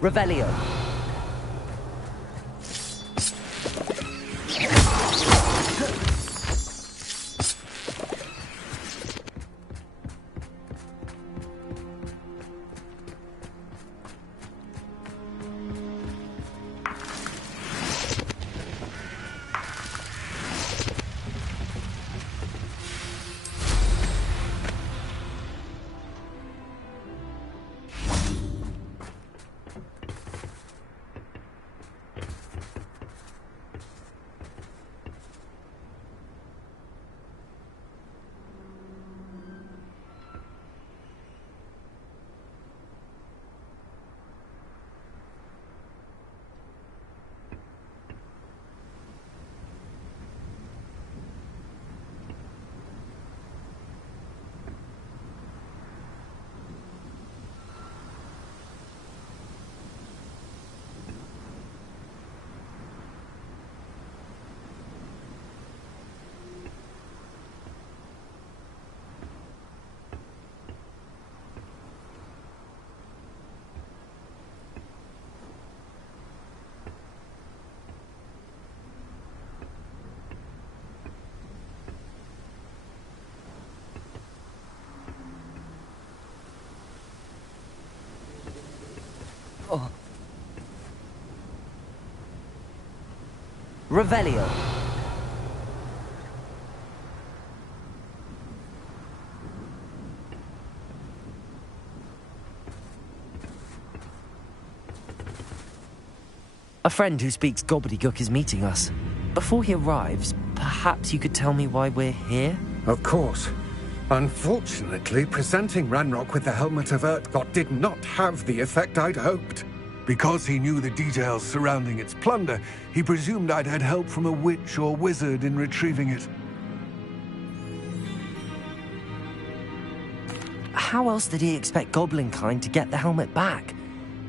Revelio. Oh. Revelio. A friend who speaks gobbledygook is meeting us. Before he arrives, perhaps you could tell me why we're here? Of course. Unfortunately, presenting Ranrock with the Helmet of Urtkot did not have the effect I'd hoped. Because he knew the details surrounding its plunder, he presumed I'd had help from a witch or wizard in retrieving it. How else did he expect Goblinkind to get the helmet back?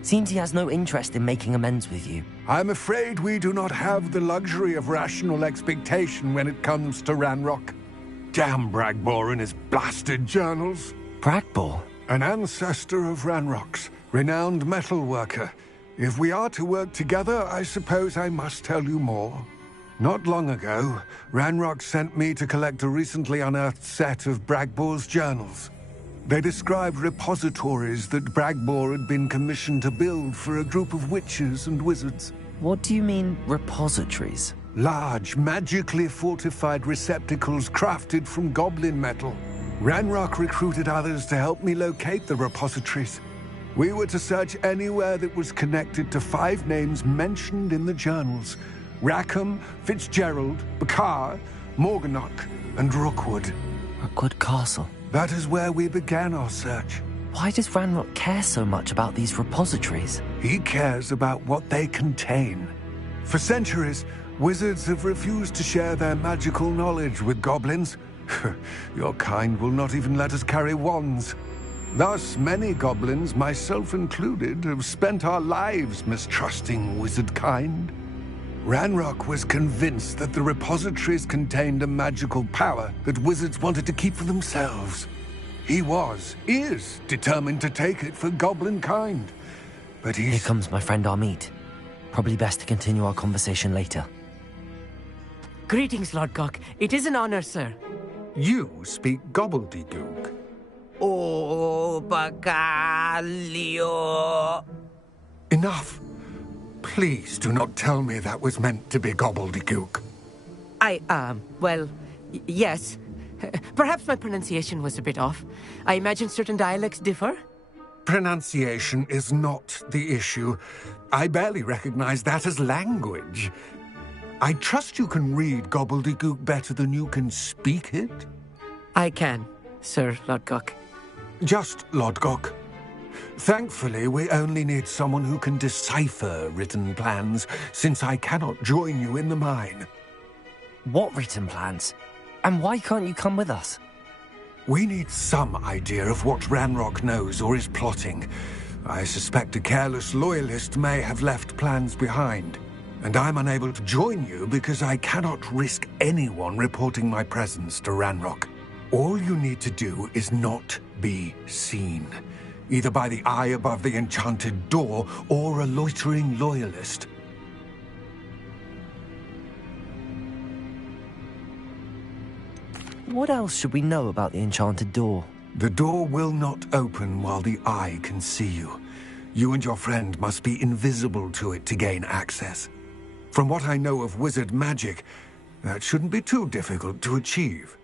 Seems he has no interest in making amends with you. I'm afraid we do not have the luxury of rational expectation when it comes to Ranrock. Damn Bragbor and his blasted journals. Bragbor? An ancestor of Ranrock's, renowned metalworker. If we are to work together, I suppose I must tell you more. Not long ago, Ranrock sent me to collect a recently unearthed set of Bragbor's journals. They described repositories that Bragbor had been commissioned to build for a group of witches and wizards. What do you mean, repositories? Large, magically fortified receptacles crafted from goblin metal. Ranrock recruited others to help me locate the repositories. We were to search anywhere that was connected to 5 names mentioned in the journals: Rackham, Fitzgerald, Bakar, Morganach, and Rookwood. Rookwood Castle. That is where we began our search. Why does Ranrock care so much about these repositories? He cares about what they contain. For centuries, wizards have refused to share their magical knowledge with goblins. Your kind will not even let us carry wands. Thus, many goblins, myself included, have spent our lives mistrusting wizard kind. Ranrock was convinced that the repositories contained a magical power that wizards wanted to keep for themselves. He is determined to take it for goblin kind. But Here comes my friend Amit. Probably best to continue our conversation later. Greetings, Lord Cock. It is an honor, sir. You speak gobbledygook. Oh, Bacalio. Enough. Please do not tell me that was meant to be gobbledygook. Well, yes. Perhaps my pronunciation was a bit off. I imagine certain dialects differ? Pronunciation is not the issue. I barely recognize that as language. I trust you can read gobbledygook better than you can speak it? I can, Sir Lodgok. Just Lodgok. Thankfully, we only need someone who can decipher written plans, since I cannot join you in the mine. What written plans? And why can't you come with us? We need some idea of what Ranrock knows or is plotting. I suspect a careless loyalist may have left plans behind. And I'm unable to join you because I cannot risk anyone reporting my presence to Ranrock. All you need to do is not be seen. either by the eye above the enchanted door or a loitering loyalist. What else should we know about the enchanted door? The door will not open while the eye can see you. You and your friend must be invisible to it to gain access. From what I know of wizard magic, that shouldn't be too difficult to achieve.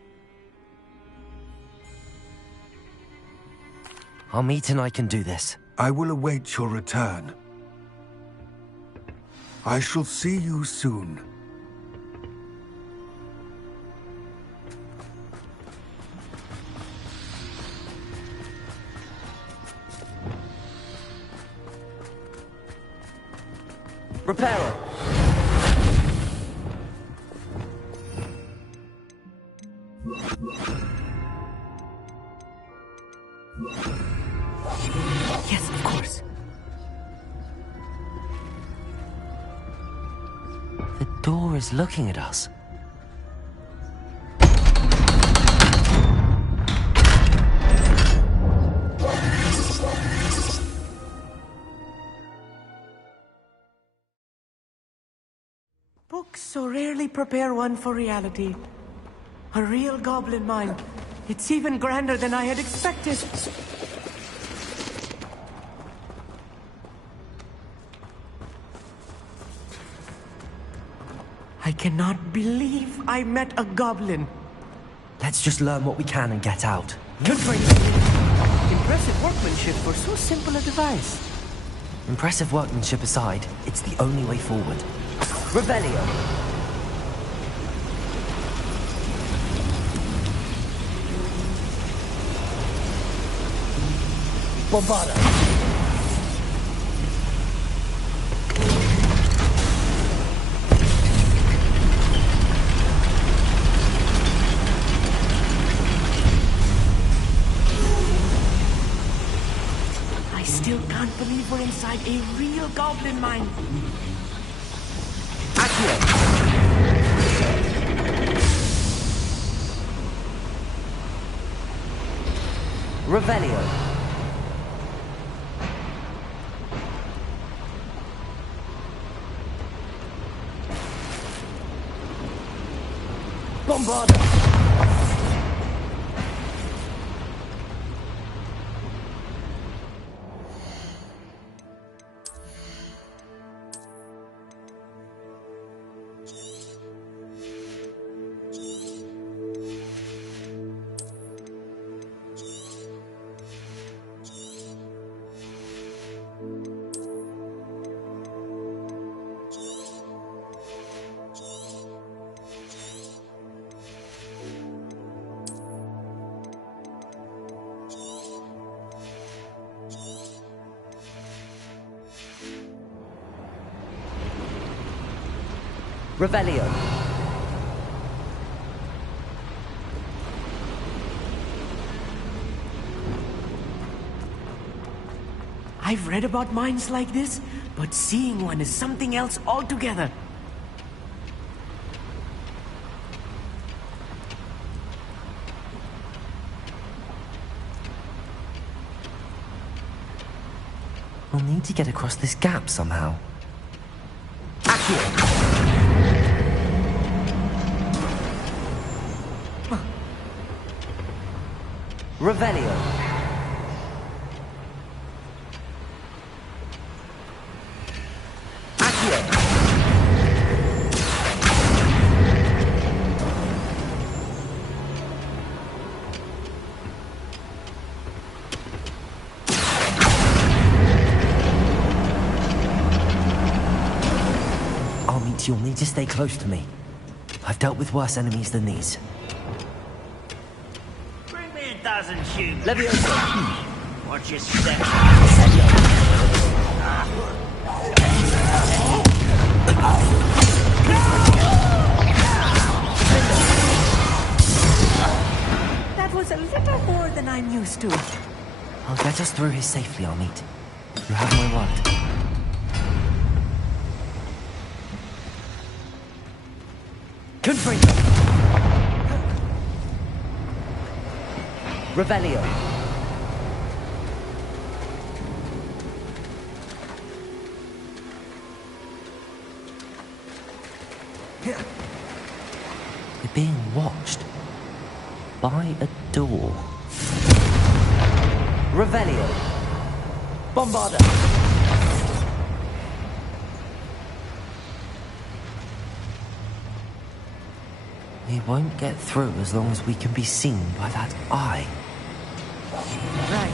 Amit and I can do this. I will await your return. I shall see you soon. Repairer! Yes, of course. The door is looking at us. Books so rarely prepare one for reality. A real goblin mind. It's even grander than I had expected. I cannot believe I met a goblin. Let's just learn what we can and get out. Impressive workmanship for so simple a device. Impressive workmanship aside, it's the only way forward. Revelio! Bombarda! I still can't believe we're inside a real goblin mine. Accio! Revelio! Bombarda! Revelio. I've read about mines like this, but seeing one is something else altogether. We'll need to get across this gap somehow. Accio! Revelio. Accio. Amit, you'll need to stay close to me. I've dealt with worse enemies than these. Doesn't shoot. Leviosa. Watch your step. That was a little more than I'm used to. I'll get us through here safely, Amit. You have my word. Confringo! Revelio. by a door. Revelio. Bombarda. He won't get through as long as we can be seen by that eye. Right.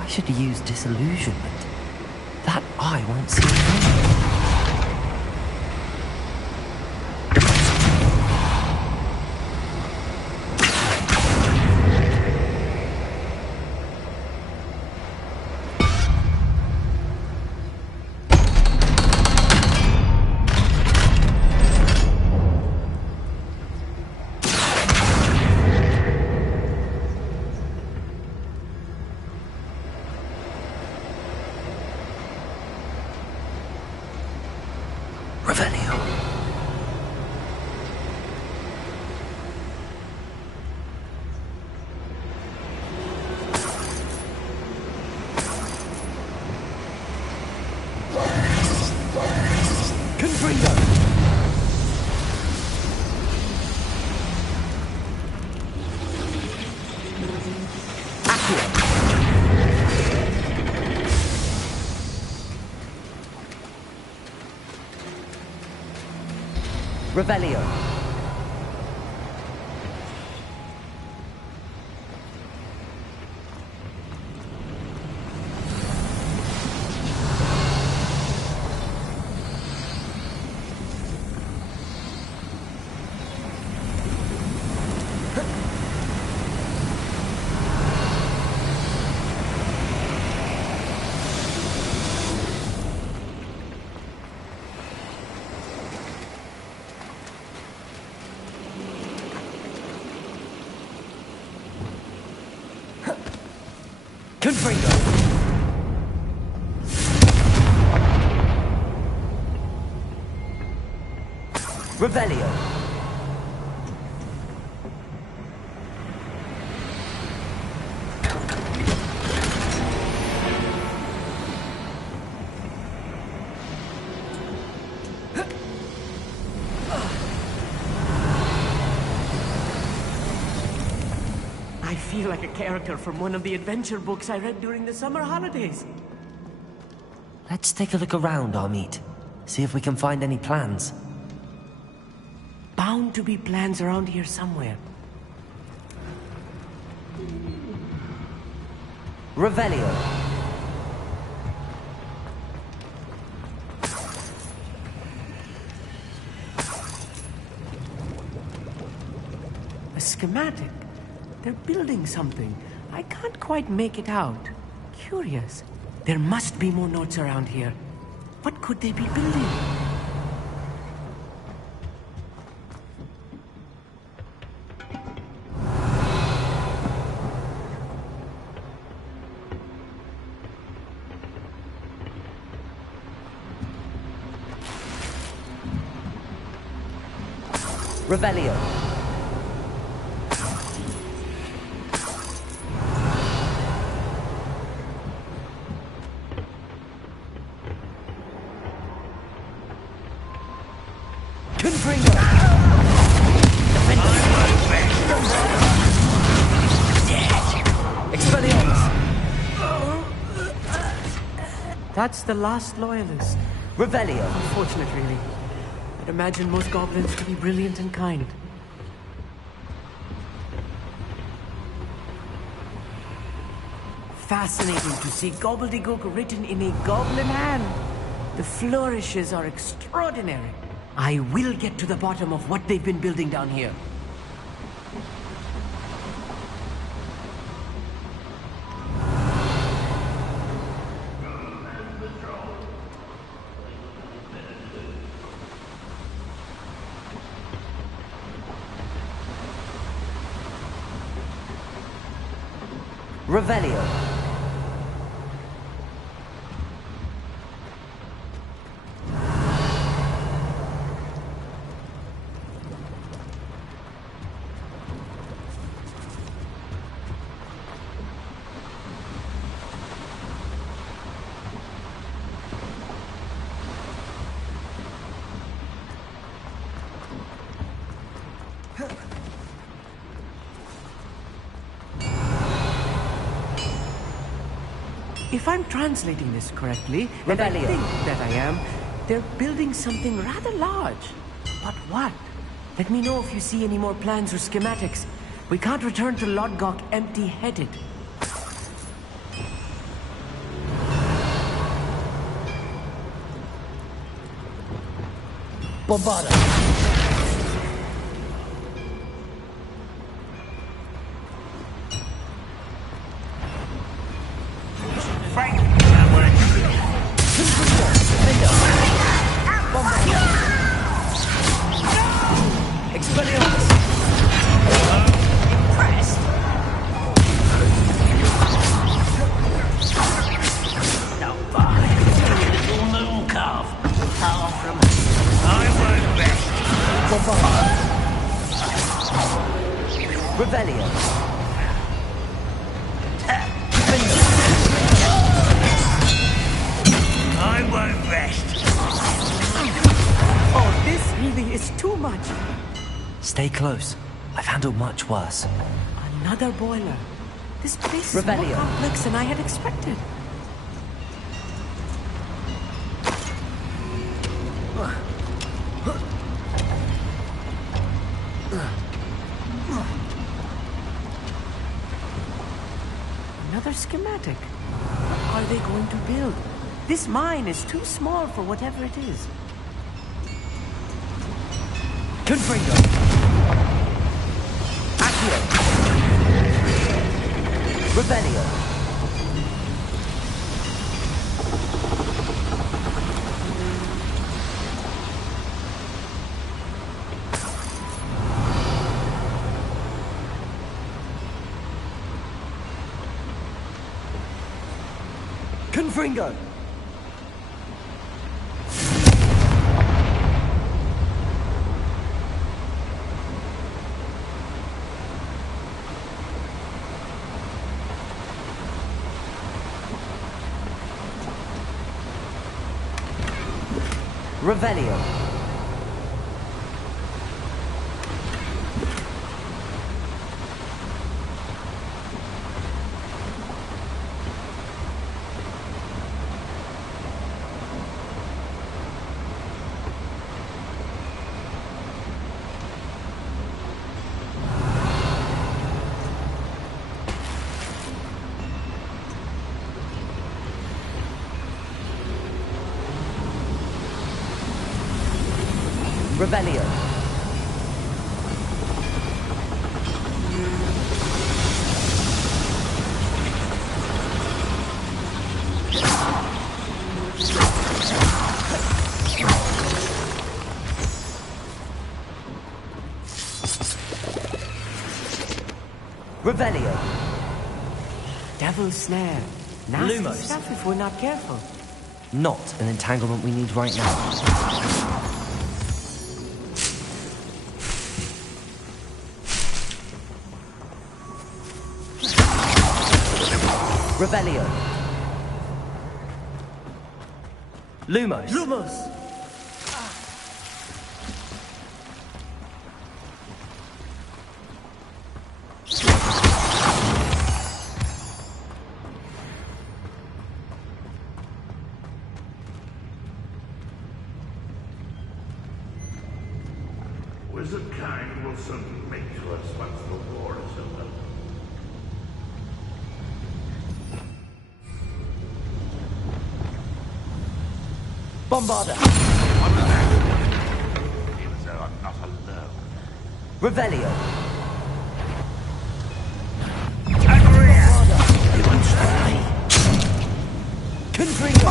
I should use disillusionment. That eye won't see me. Revelio. Confringo. Revelio. I feel like a character from one of the adventure books I read during the summer holidays. Let's take a look around, Amit. See if we can find any plans. Bound to be plans around here somewhere. Revelio. A schematic. They're building something. I can't quite make it out. Curious. There must be more notes around here. What could they be building? Revelio. That's the last loyalist. Revelio. Unfortunate, really. I'd imagine most goblins to be brilliant and kind. Fascinating to see gobbledygook written in a goblin hand. The flourishes are extraordinary. I will get to the bottom of what they've been building down here. Revelio. If I'm translating this correctly, and I think that I am, they're building something rather large. But what? Let me know if you see any more plans or schematics. We can't return to Lodgok empty-headed. Bombarda! Frank, someone. Expelliarmus! Impressed. No bother. Little moon calf. Far from I won't rest. Bombarda! Revelio! I won't rest. Oh, this really is too much. Stay close. I've handled much worse. Another boiler. This place is Revelio. more complex than I had expected. Another schematic. What are they going to build? This mine is too small for whatever it is. Confringo! Accio! Revelio! Confringo! Revelio. Revelio. Revelio. Devil's snare. Nasty Lumos. stuff if we're not careful. Not an entanglement we need right now. Revelio. Lumos. Lumos! Wizard kind will soon make to us once the war is over. Bombarda. Feels though I'm not alone. Revelio. You won't stop me. Confringo.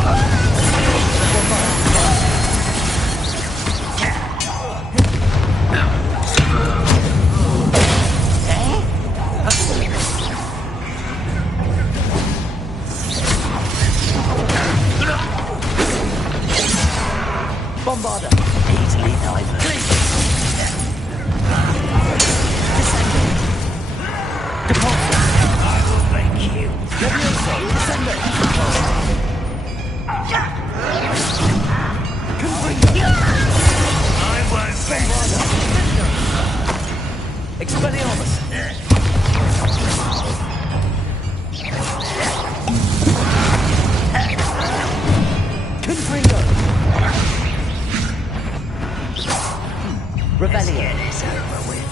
Bombarda. Easily diverted. Departure. I will make you. Levioso. Descendo. Confringo. I won't rest. Expelliarmus. Confringo! Revelio! It's over with.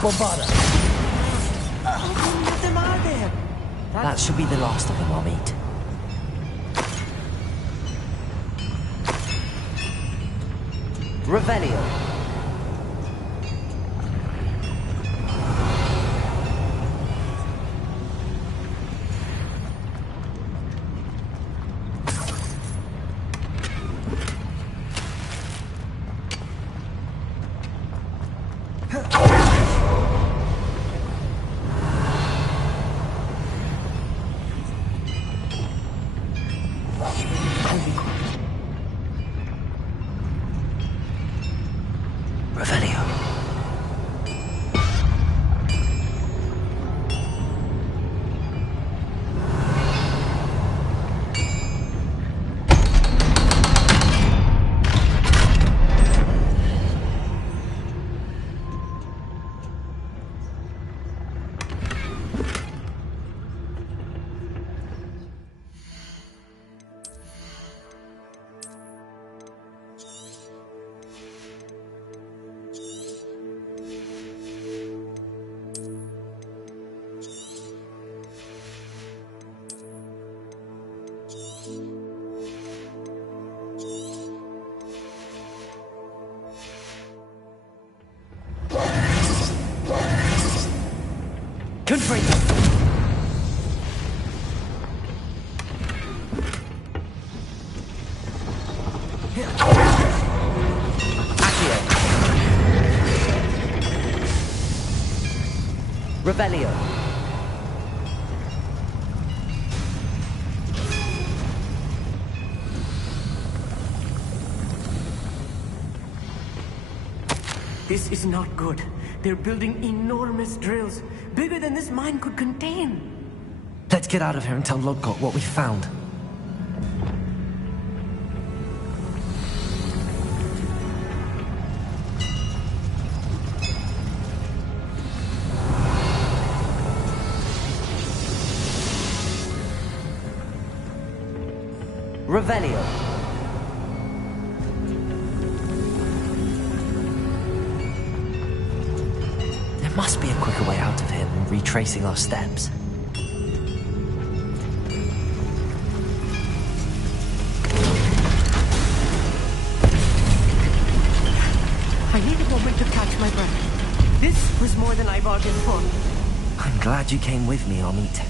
Bombarda! How many of them are there? That should be the last of them, I'll meet. Revelio! Revelio. Confringo! Accio! Revelio! This is not good. They're building enormous drills, bigger than this mine could contain. Let's get out of here and tell Lodgott what we found. Revelio! There must be a quicker way out of here than retracing our steps. I need a moment to catch my breath. This was more than I bargained for. I'm glad you came with me, Amit.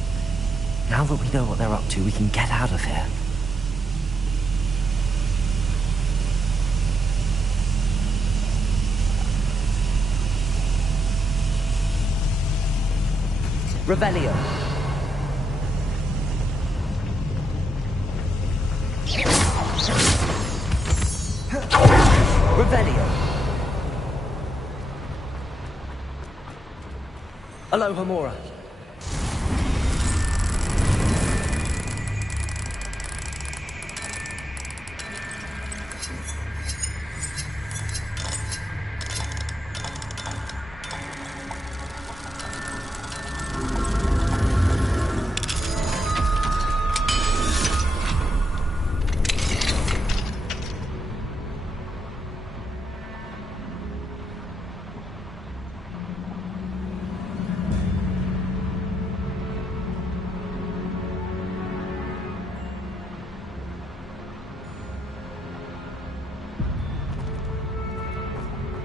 Now that we know what they're up to, we can get out of here. Revelio! Revelio! Aloha Mora!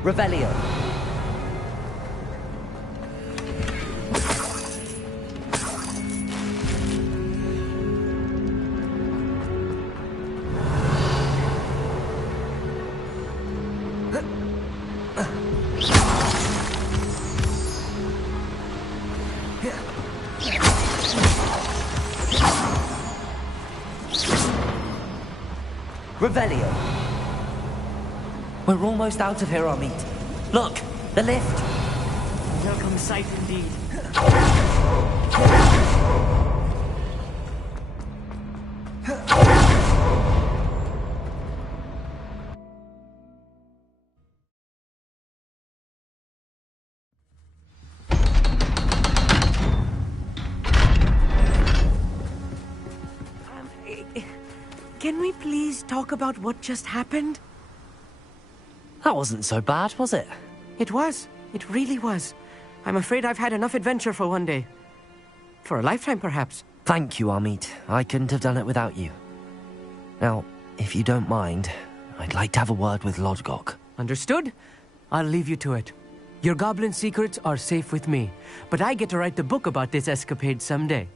Revelio! Revelio! We're almost out of here, Amit. Look, the lift. Welcome sight indeed. Can we please talk about what just happened? That wasn't so bad, was it? It was. It really was. I'm afraid I've had enough adventure for one day. For a lifetime, perhaps. Thank you, Amit. I couldn't have done it without you. Now, if you don't mind, I'd like to have a word with Lodgok. Understood? I'll leave you to it. Your goblin secrets are safe with me, but I get to write the book about this escapade someday.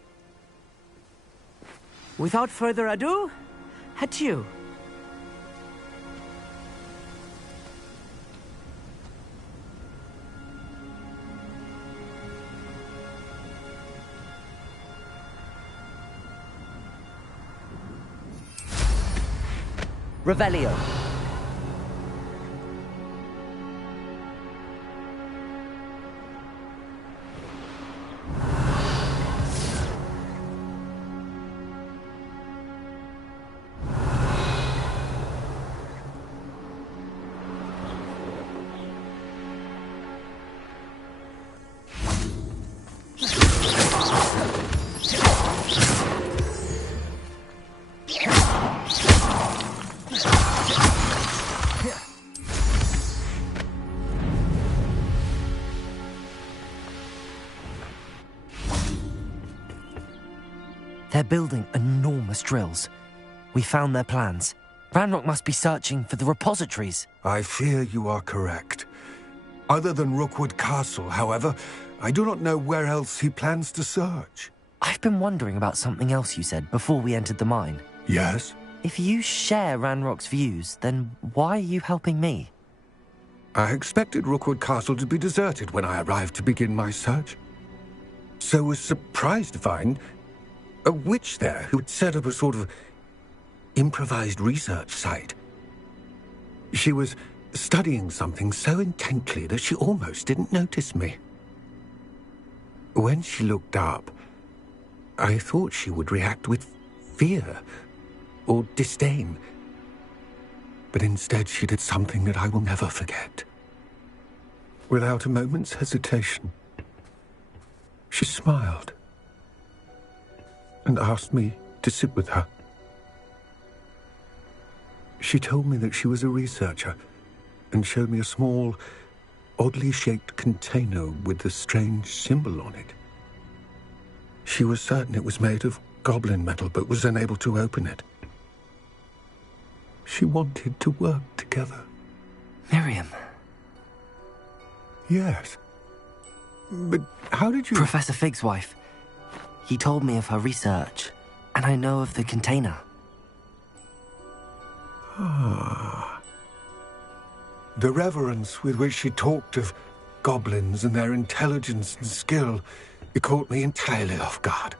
Without further ado, adieu. Revelio. They're building enormous drills. We found their plans. Ranrock must be searching for the repositories. I fear you are correct. Other than Rookwood Castle, however, I do not know where else he plans to search. I've been wondering about something else you said before we entered the mine. Yes? If you share Ranrock's views, then why are you helping me? I expected Rookwood Castle to be deserted when I arrived to begin my search. So was surprised to find a witch there who had set up a sort of improvised research site. She was studying something so intently that she almost didn't notice me. When she looked up, I thought she would react with fear or disdain. But instead she did something that I will never forget. Without a moment's hesitation, she smiled and asked me to sit with her. She told me that she was a researcher and showed me a small, oddly shaped container with a strange symbol on it. She was certain it was made of goblin metal, but was unable to open it. She wanted to work together. Miriam. Yes. But how did you... Professor Fig's wife. He told me of her research, and I know of the container. Ah. The reverence with which she talked of goblins and their intelligence and skill, it caught me entirely off guard.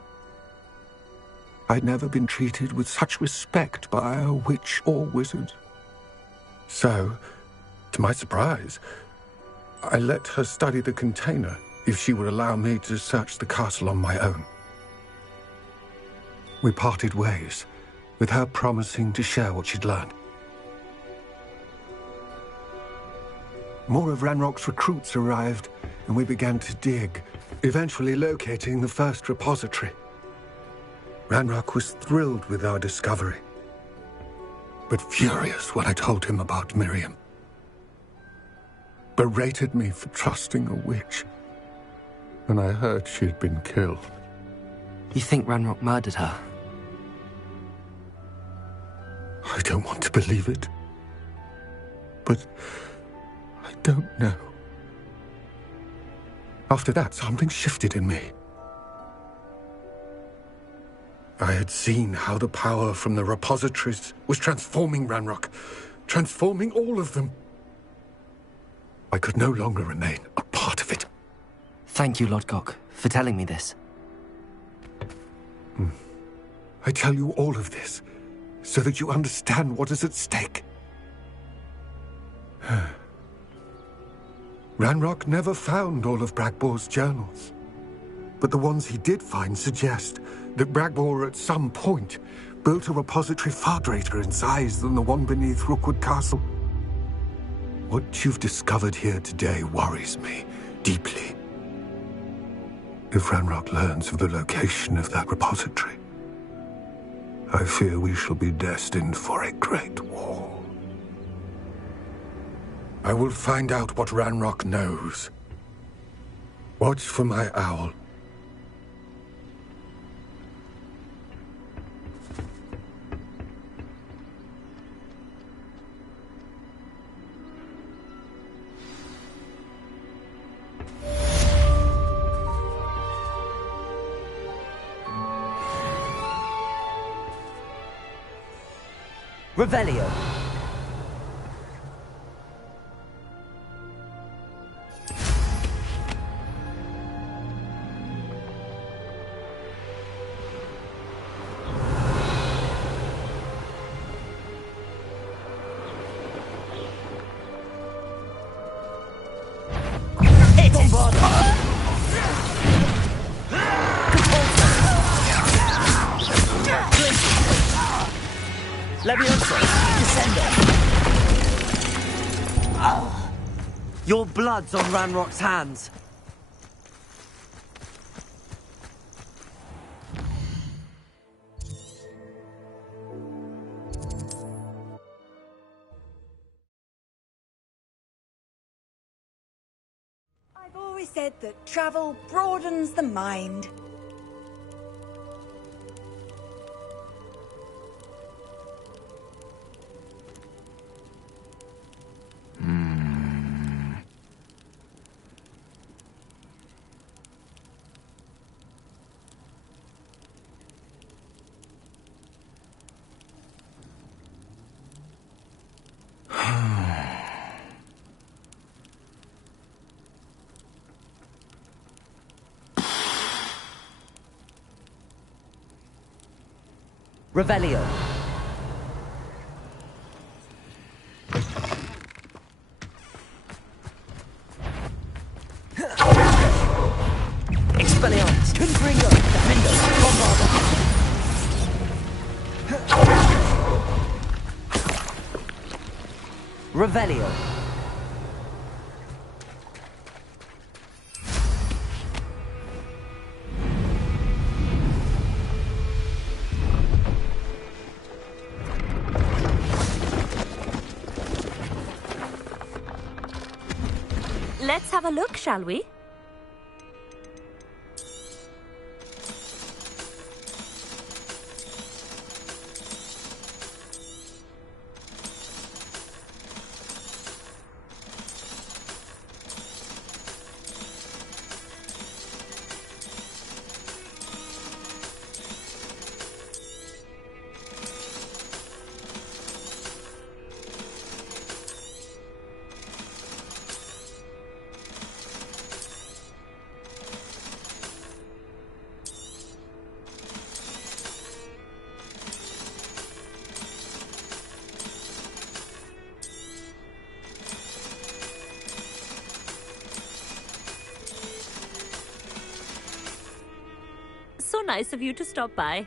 I'd never been treated with such respect by a witch or wizard. So, to my surprise, I let her study the container if she would allow me to search the castle on my own. We parted ways, with her promising to share what she'd learned. More of Ranrock's recruits arrived, and we began to dig, eventually locating the first repository. Ranrock was thrilled with our discovery, but furious when I told him about Miriam. Berated me for trusting a witch, and I heard she had been killed. You think Ranrock murdered her? I don't want to believe it, but I don't know. After that, something shifted in me. I had seen how the power from the repositories was transforming Ranrock, transforming all of them. I could no longer remain a part of it. Thank you, Lodgok, for telling me this. I tell you all of this so that you understand what is at stake. Ranrock never found all of Bragbor's journals, but the ones he did find suggest that Bragbor at some point built a repository far greater in size than the one beneath Rookwood Castle. What you've discovered here today worries me deeply. If Ranrock learns of the location of that repository, I fear we shall be destined for a great war. I will find out what Ranrock knows. Watch for my owl. Revelio. Leviosa, Descendo. Your blood's on Ranrock's hands. I've always said that travel broadens the mind. Revelio. Expelliarmus. Confringo. Defendo. Bombarda. Revelio. Let's have a look, shall we? So nice of you to stop by.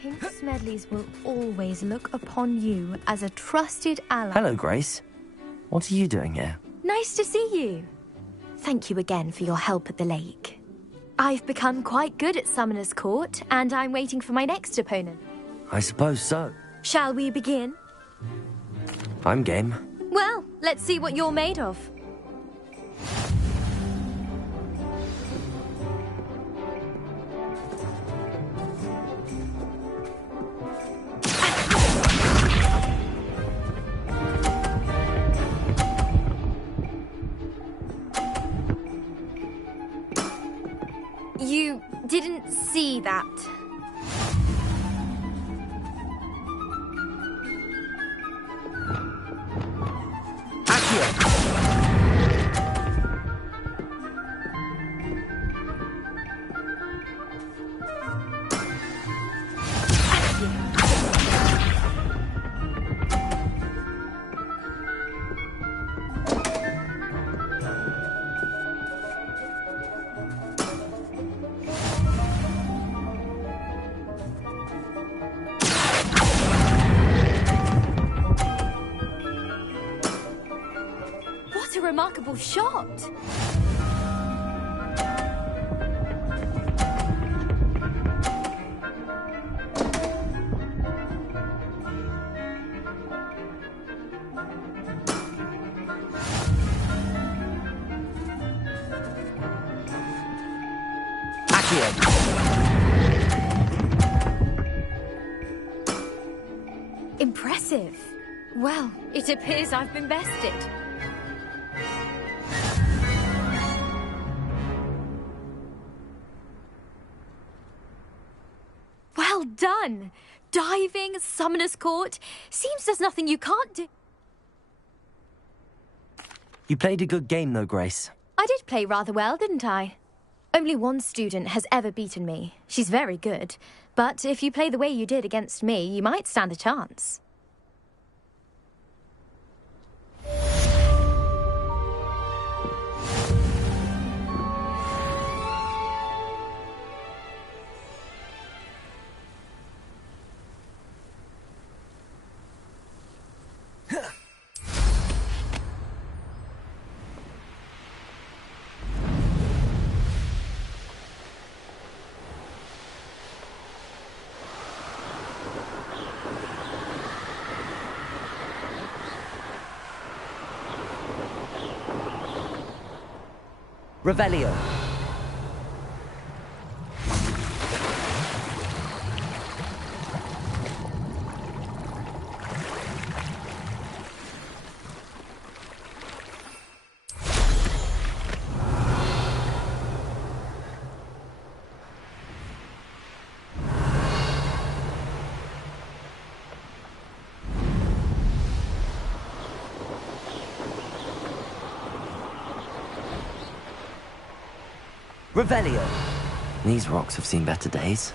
Pink Smedleys will always look upon you as a trusted ally. Hello, Grace. What are you doing here? Nice to see you. Thank you again for your help at the lake. I've become quite good at Summoner's Court, and I'm waiting for my next opponent. I suppose so. Shall we begin? I'm game. Well, let's see what you're made of. You didn't see that. What a remarkable shot! Impressive. Well, it appears I've been bested. Well done! Diving, Summoner's Court. Seems there's nothing you can't do. You played a good game, though, Grace. I did play rather well, didn't I? Only one student has ever beaten me. She's very good. But if you play the way you did against me, you might stand a chance. Revelio. Revelio. These rocks have seen better days.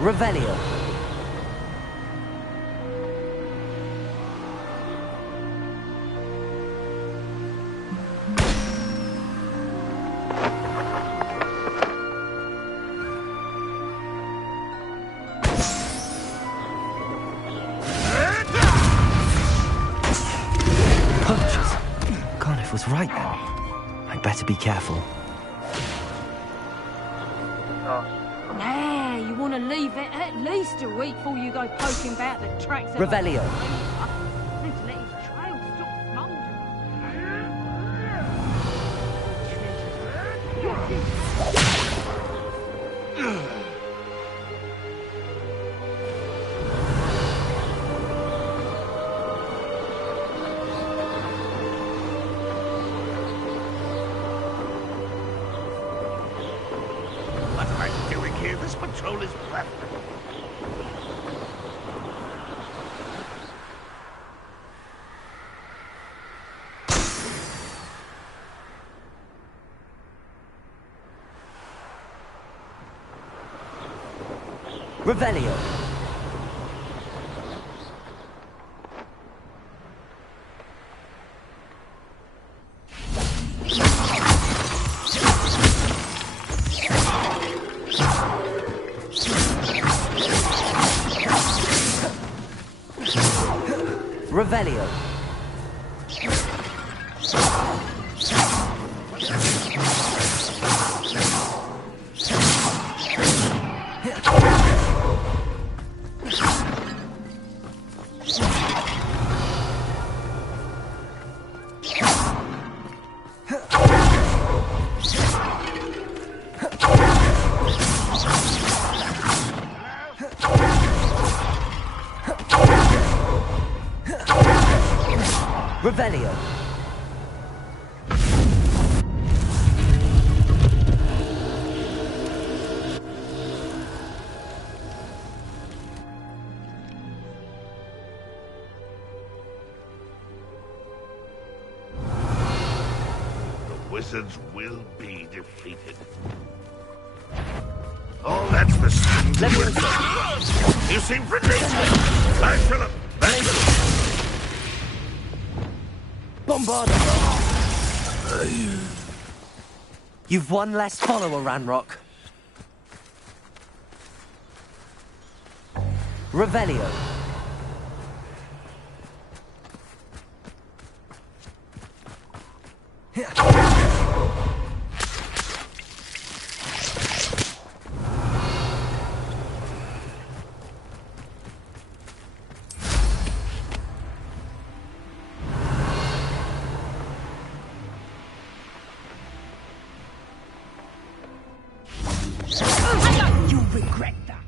Revelio. Punches. Carniff was right then. I'd better be careful. Nah, you want to leave it at least a week before you go poking about the tracks of Revelio. Revelio. Revelio. Revelio. The wizards will be defeated. Oh, that's the strings of wisdom. You seem friendly. Hi, Philip. Thank you. Bombarda! You've one less follower, Ranrock. Revelio. You'll regret that.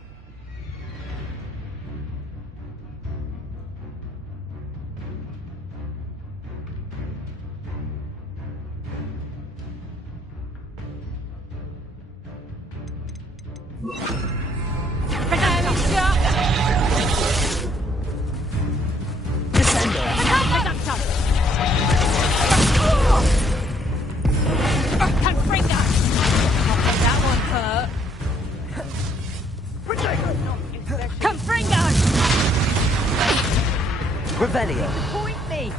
Revelio. Point me.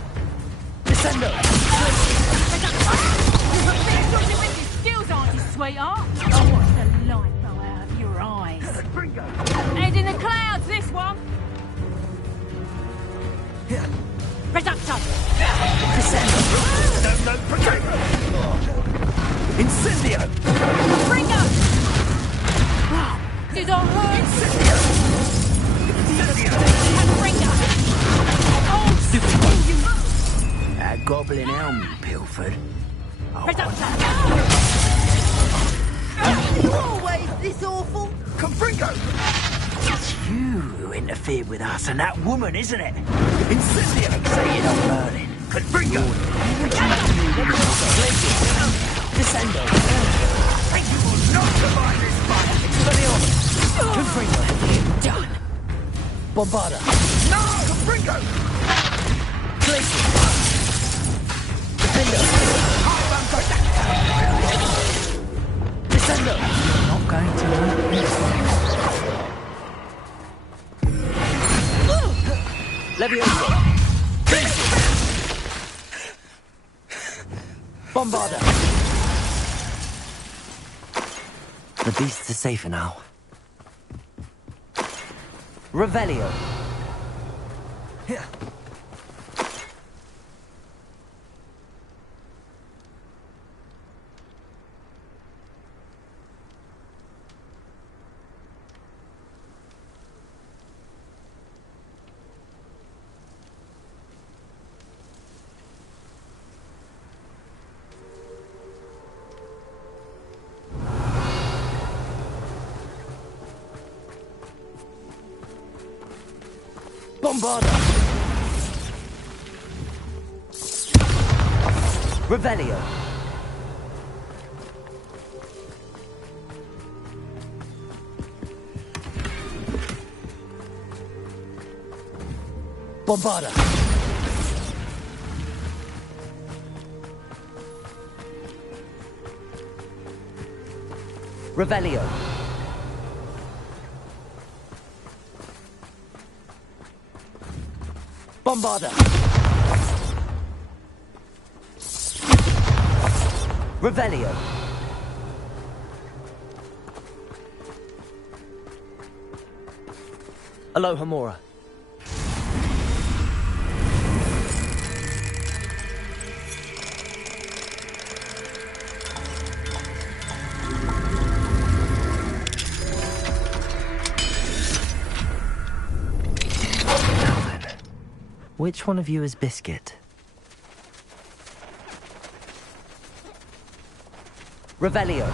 Descendo. Skills aren't you, sweetheart? I'll watch the light go out of your eyes. Head in the clouds, this one. Reducto. Descendo. No, potato. Incendio. Ringo. Did I hurt? Ringo. That goblin helm you pilfered. Always this awful. Confringo! It's you who interfered with us and that woman, isn't it? Incendio! Say you're not learning. Confringo! Descendo. You will not survive this fight! Confringo. Done. Bombarda. No! Confringo! Glacier. Defender. Descendo. Not going to hurt me. Levioso. Bombarda. The beasts are safer now. Revelio. Bombarda. Revelio. Bombarda. Revelio. Bombarda! Revelio! Alohomora. Which one of you is Biscuit? Revelio.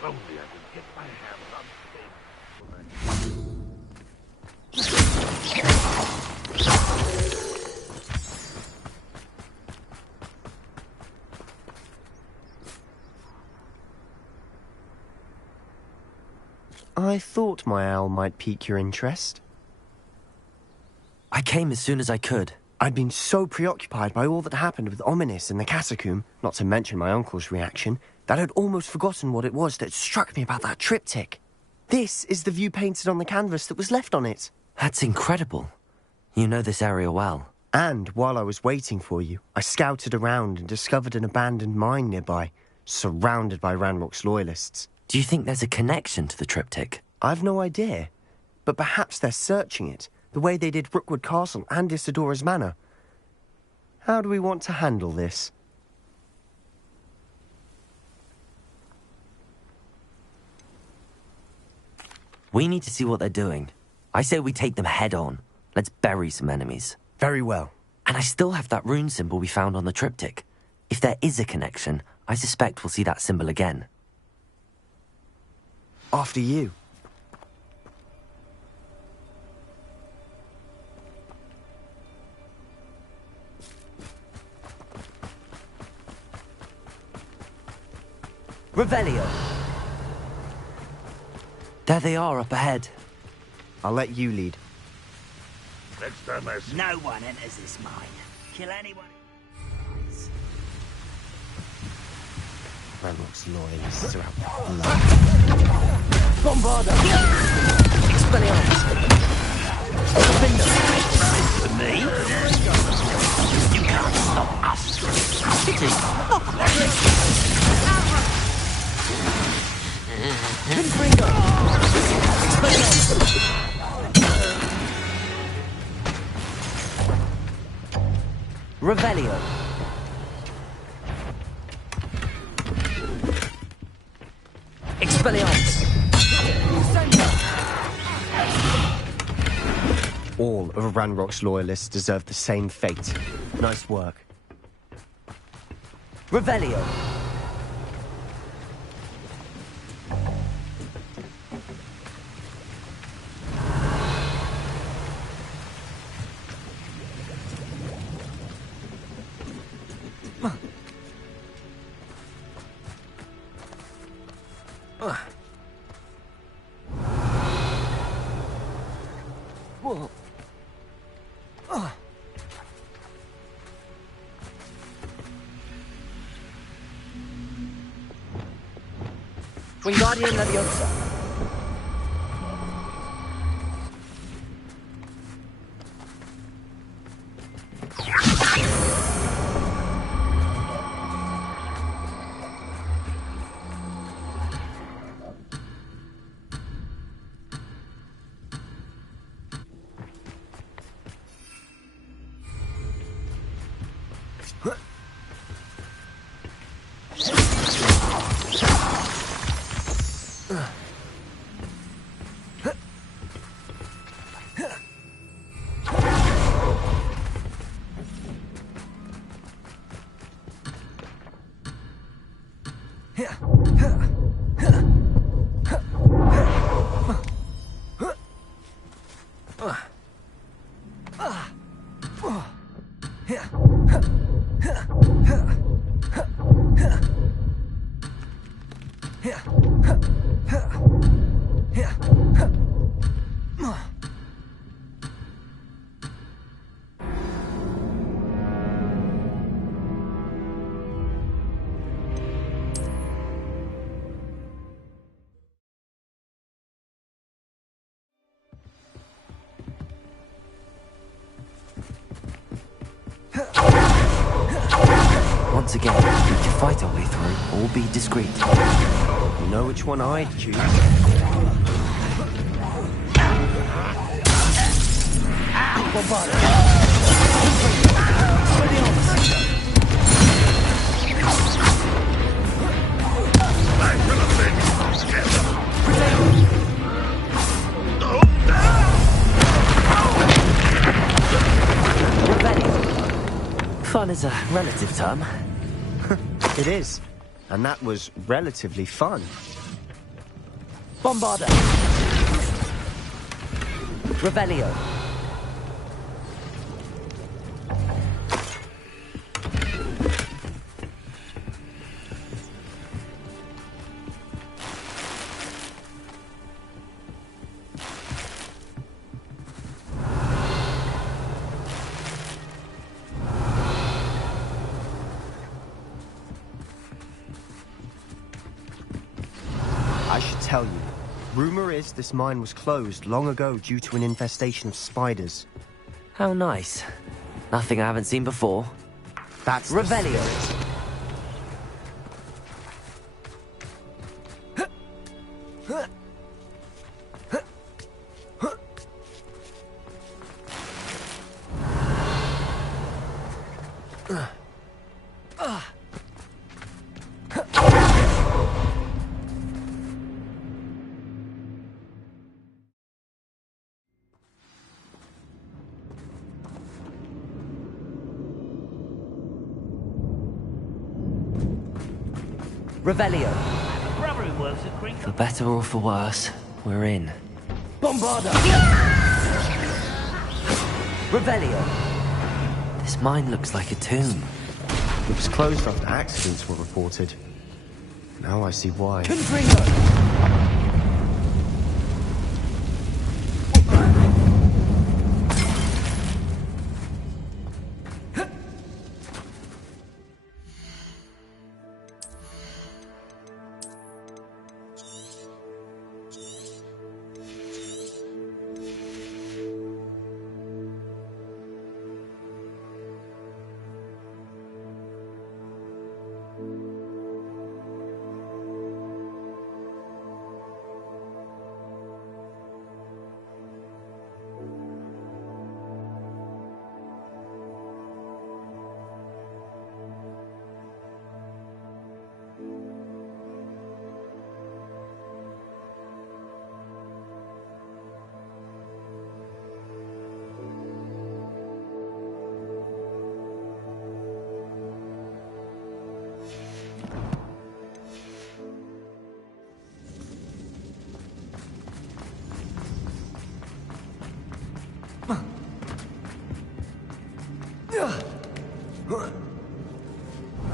Only I could get my hands on I thought my owl might pique your interest. I came as soon as I could. I'd been so preoccupied by all that happened with Ominis in the catacomb, not to mention my uncle's reaction, that I'd almost forgotten what it was that struck me about that triptych. This is the view painted on the canvas that was left on it. That's incredible. You know this area well. And while I was waiting for you, I scouted around and discovered an abandoned mine nearby, surrounded by Ranrock's loyalists. Do you think there's a connection to the triptych? I've no idea, but perhaps they're searching it, the way they did Rookwood Castle and Isidora's Manor. How do we want to handle this? We need to see what they're doing. I say we take them head on. Let's bury some enemies. Very well. And I still have that rune symbol we found on the triptych. If there is a connection, I suspect we'll see that symbol again. After you. Revelio. There they are up ahead. I'll let you lead. next time I see. No one enters this mine. Kill anyone. Ranrock's loyalists are out for blood. Bombarda! Expelliarmus! For me? You can't stop us. Confringo! Expelliarmus! Revelio! Expelliarmus! All of Ranrock's loyalists deserve the same fate. Nice work. Revelio! Wingardium Leviosa. Once again, we can fight our way through or be discreet. You know which one I'd choose. Fun is a relative term. It is. And that was relatively fun. Bombarda! Revelio. I should tell you. Rumor is this mine was closed long ago due to an infestation of spiders. How nice. Nothing I haven't seen before. That's Revelio. Revelio. Brother who works at Green. For better or for worse, we're in. Bombarda! Revelio. This mine looks like a tomb. It was closed after accidents were reported. Now I see why.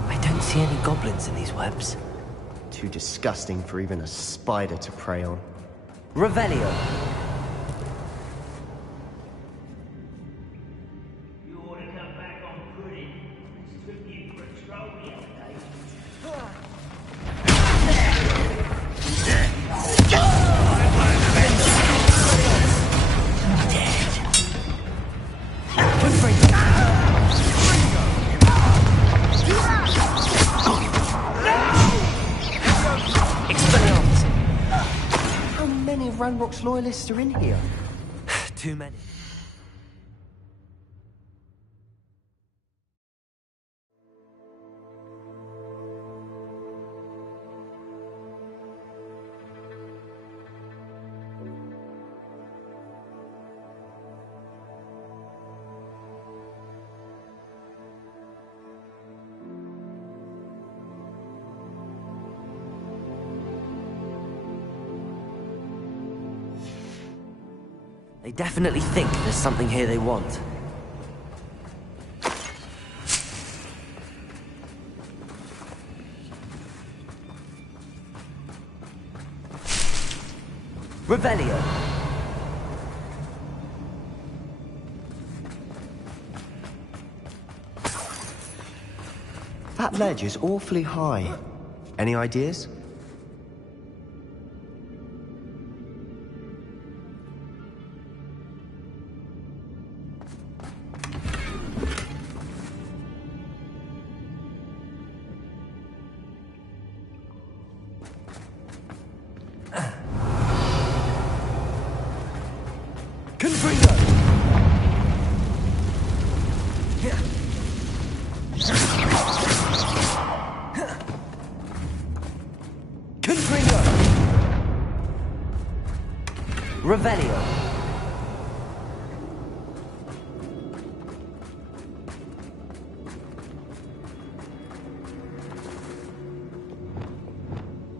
I don't see any goblins in these webs. Too disgusting for even a spider to prey on. Revelio. You ought to come back on pudding. Took you for a stroll the other day. How many of Ranrock's loyalists are in here? Too many. They definitely think there's something here they want. Revelio. That ledge is awfully high. Any ideas? Revelio.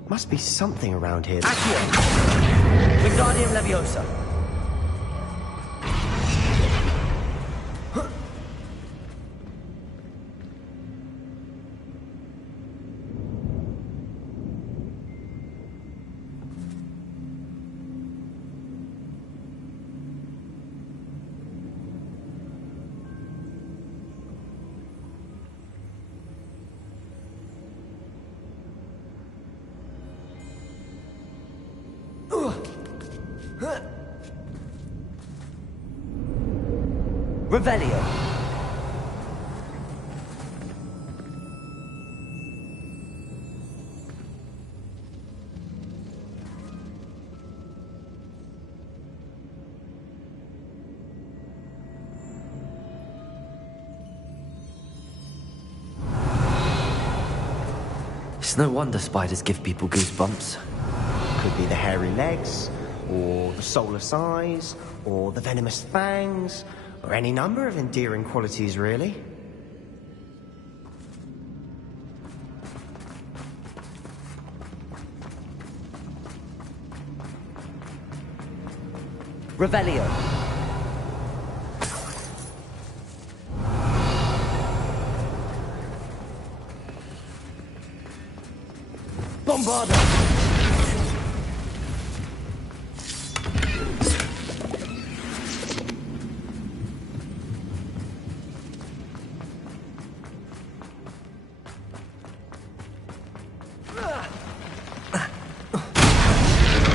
Must be something around here. Accio. Wingardium Leviosa. Revelio. It's no wonder spiders give people goosebumps. Could be the hairy legs, or the soulless eyes, or the venomous fangs, or any number of endearing qualities, really. Revelio. Bombarda.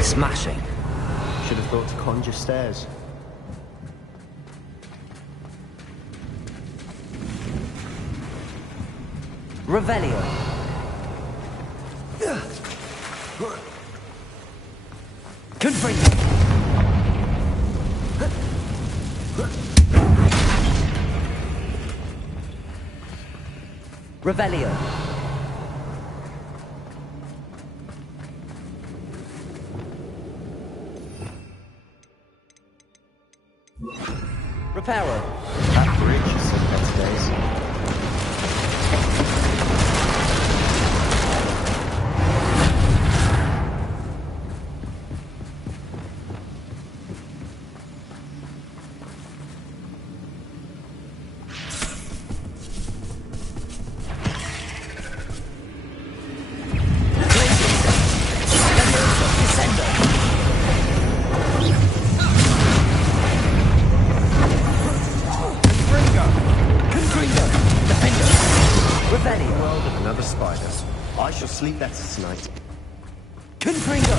Smashing. Should have thought to conjure stairs. Revelio. Confringo. Revelio. Reparo. That bridge has seen better days. I shall sleep better tonight. Confringo.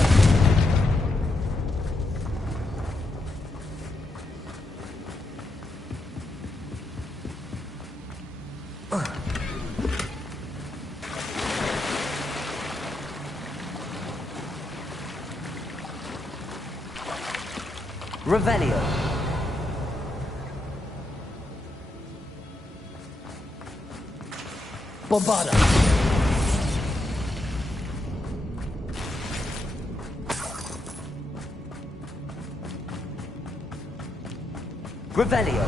Revelio. Bombarda. Revelio.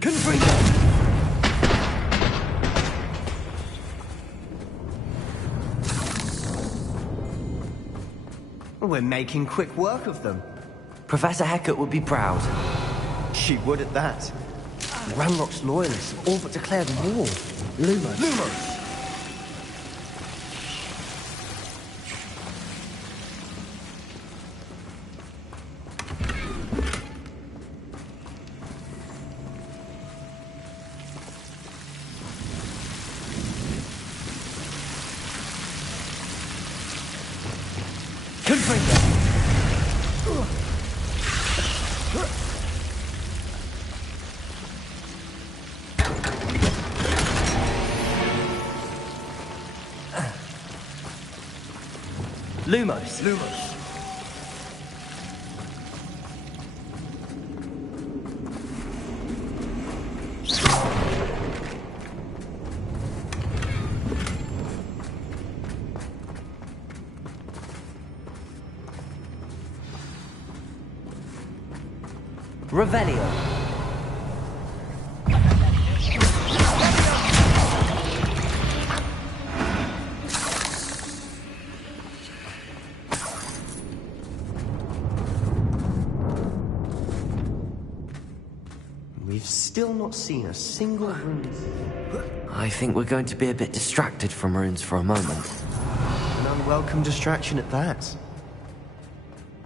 Confringo. We're making quick work of them. Professor Hecat would be proud. She would at that. Ranrock's loyalists have all but declared war. Lumos. Lumos! Lumos. Lumos. Revelio. We've still not seen a single rune. I think we're going to be a bit distracted from runes for a moment. An unwelcome distraction at that.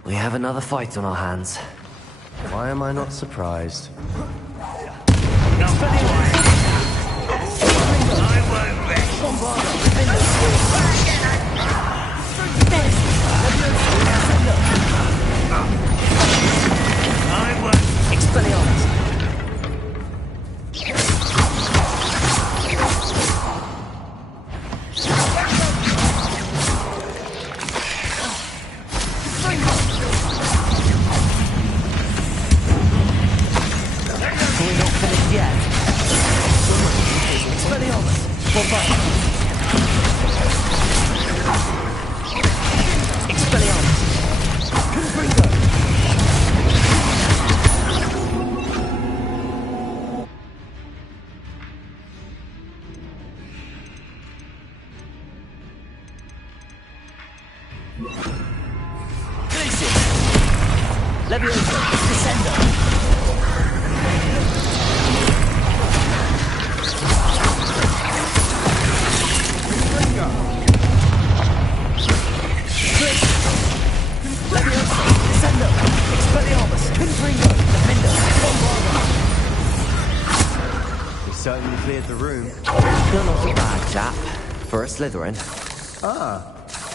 We have another fight on our hands. Why am I not surprised? Certainly cleared the room. You're not a bad chap. For a Slytherin. Ah,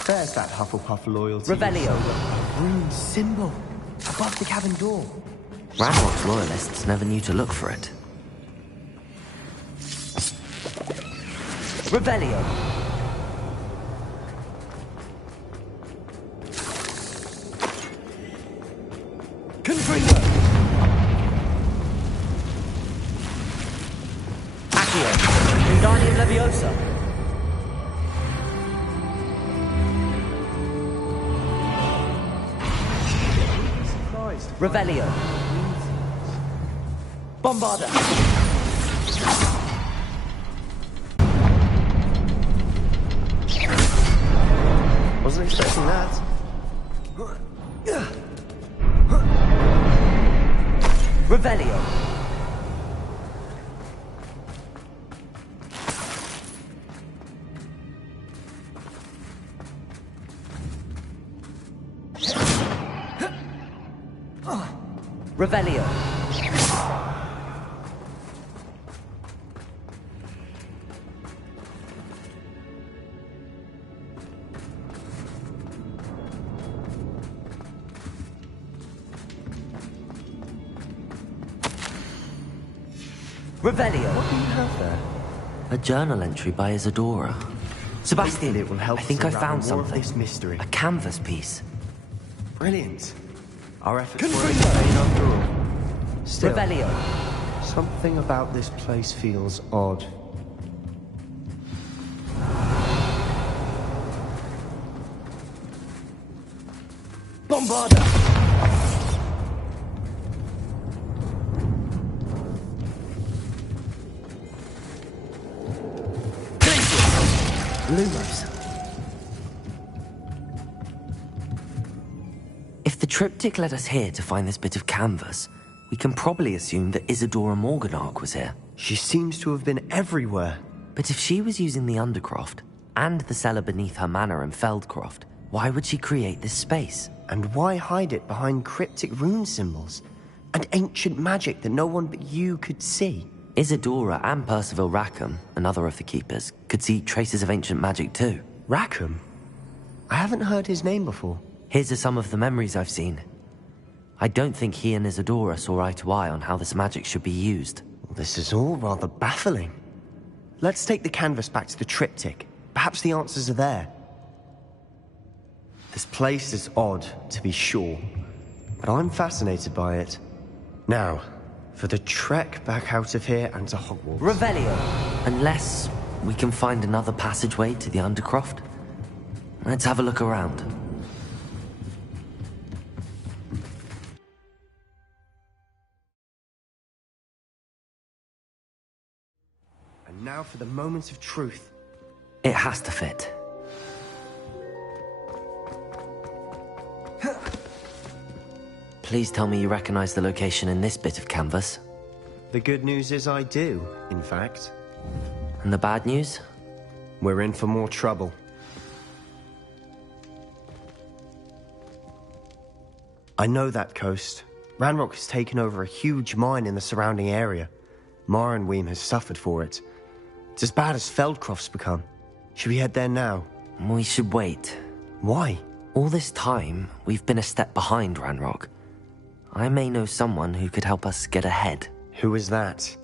there's that Hufflepuff loyalty. Revelio. Rune symbol above the cabin door. Ranrock's loyalists never knew to look for it. Revelio. Confringo. Wingardium Leviosa. Revelio. Bombarda. Wasn't expecting that. Revelio. Revelio. Revelio. What do you have there? A journal entry by Isadora. Sebastian, It will help I think us I found unravel more of something. this mystery. A canvas piece. Brilliant. Our efforts were in vain after all. Still, Revelio. something about this place feels odd. Bombarda. Lumos. If the triptych led us here to find this bit of canvas, we can probably assume that Isadora Morganark was here. She seems to have been everywhere. But if she was using the Undercroft, and the cellar beneath her manor in Feldcroft, why would she create this space? And why hide it behind cryptic rune symbols? And ancient magic that no one but you could see? Isadora and Percival Rackham, another of the keepers, could see traces of ancient magic too. Rackham? I haven't heard his name before. Here's are some of the memories I've seen. I don't think he and Isadora saw eye to eye on how this magic should be used. This is all rather baffling. Let's take the canvas back to the triptych. Perhaps the answers are there. This place is odd, to be sure, but I'm fascinated by it. Now, for the trek back out of here and to Hogwarts. Revelio! Unless we can find another passageway to the Undercroft. Let's have a look around. And now for the moment of truth. It has to fit. Please tell me you recognize the location in this bit of canvas. The good news is I do, in fact. And the bad news? We're in for more trouble. I know that coast. Ranrock has taken over a huge mine in the surrounding area. Mornweem has suffered for it. It's as bad as Feldcroft's become. Should we head there now? We should wait. Why? All this time, we've been a step behind Ranrock. I may know someone who could help us get ahead. Who is that?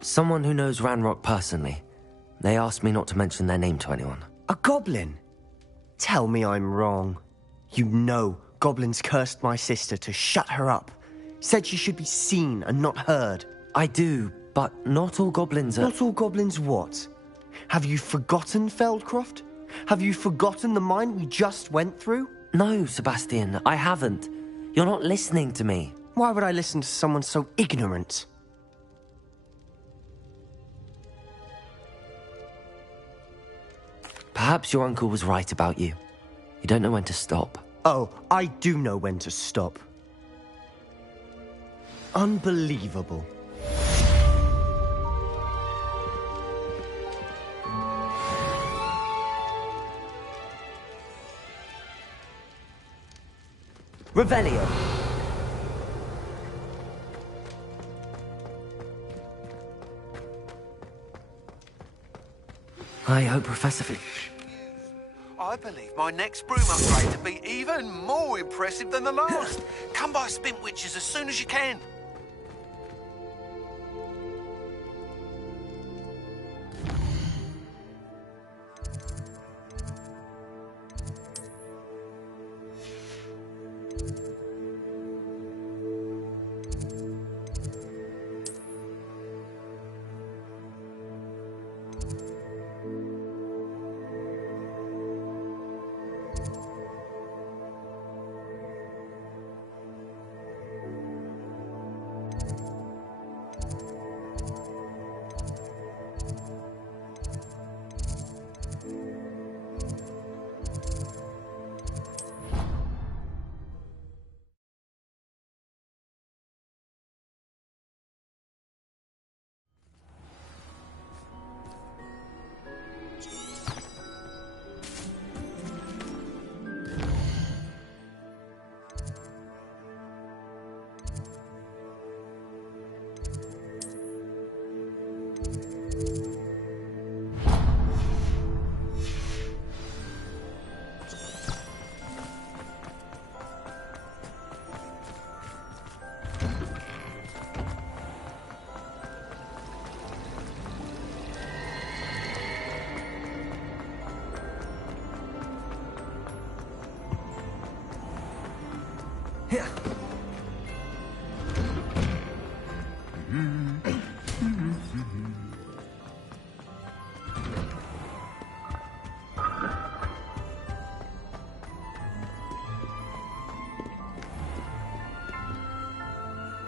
Someone who knows Ranrock personally. They asked me not to mention their name to anyone. A goblin? Tell me I'm wrong. You know goblins cursed my sister to shut her up. Said she should be seen and not heard. I do, but not all goblins are... Not all goblins what? Have you forgotten Feldcroft? Have you forgotten the mine we just went through? No, Sebastian, I haven't. You're not listening to me. Why would I listen to someone so ignorant? Perhaps your uncle was right about you. You don't know when to stop. Oh, I do know when to stop. Unbelievable. Revelio! I hope Professor I believe my next broom upgrade to be even more impressive than the last. Come by Spintwitches as soon as you can.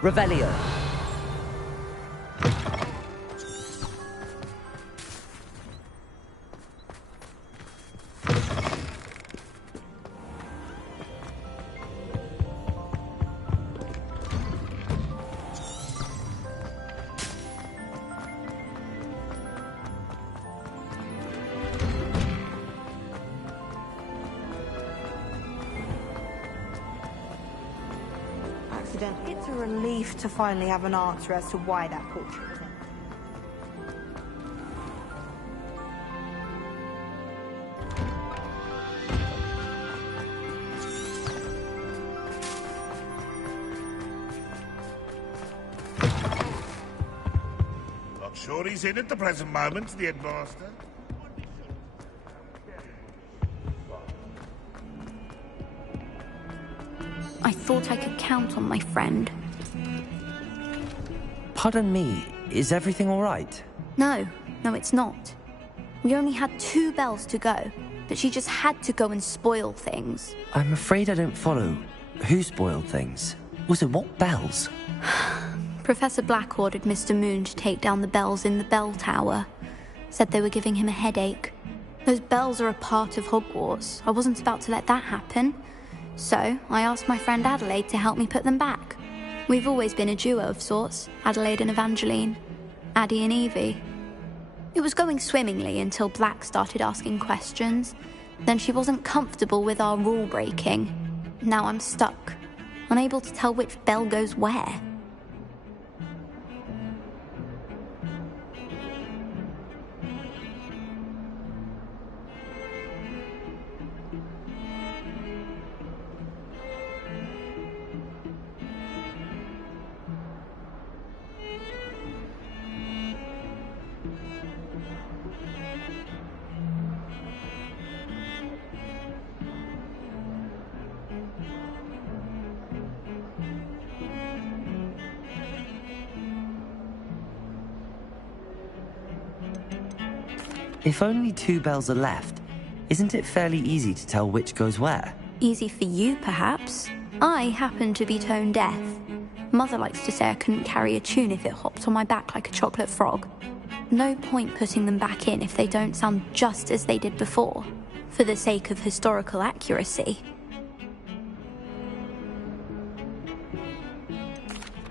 Revelio. incident. It's a relief to finally have an answer as to why that portrait was empty. Not sure he's in at the present moment, the headmaster. I thought I could count on my friend. Pardon me, is everything all right? No, it's not. We only had 2 bells to go, but she just had to go and spoil things. I'm afraid I don't follow. Who spoiled things? Was it what bells? Professor Black ordered Mr. Moon to take down the bells in the bell tower. Said they were giving him a headache. Those bells are a part of Hogwarts. I wasn't about to let that happen. So, I asked my friend Adelaide to help me put them back. We've always been a duo of sorts, Adelaide and Evangeline. Addie and Evie. It was going swimmingly until Black started asking questions. Then she wasn't comfortable with our rule breaking. Now I'm stuck, unable to tell which bell goes where. If only 2 bells are left, isn't it fairly easy to tell which goes where? Easy for you, perhaps. I happen to be tone deaf. Mother likes to say I couldn't carry a tune if it hopped on my back like a chocolate frog. No point putting them back in if they don't sound just as they did before, for the sake of historical accuracy.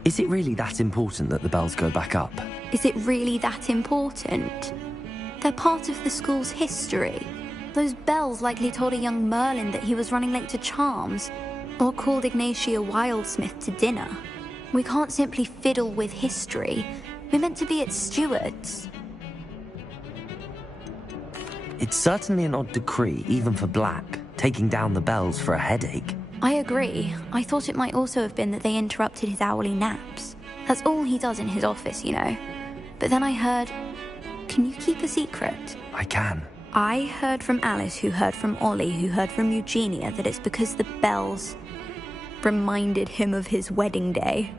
Is it really that important that the bells go back up? Is it really that important? They're part of the school's history. Those bells likely told a young Merlin that he was running late to charms, or called Ignatia Wildsmith to dinner. We can't simply fiddle with history. We're meant to be its stewards. It's certainly an odd decree, even for Black, taking down the bells for a headache. I agree. I thought it might also have been that they interrupted his hourly naps. That's all he does in his office, you know. But then I heard... Can you keep a secret? I can. I heard from Alice, who heard from Ollie, who heard from Eugenia, that it's because the bells reminded him of his wedding day.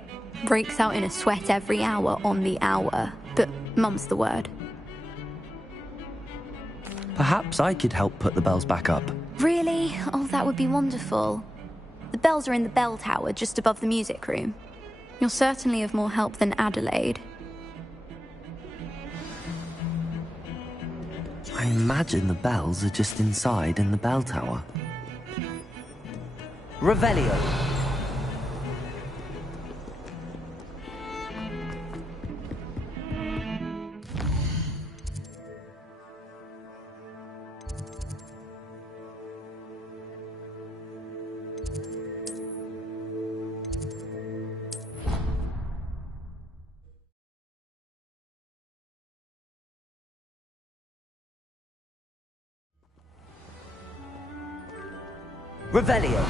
Breaks out in a sweat every hour on the hour, but mum's the word. Perhaps I could help put the bells back up. Really? Oh, that would be wonderful. The bells are in the bell tower, just above the music room. You're certainly of more help than Adelaide. I imagine the bells are just inside in the bell tower. Revelio. Revelio.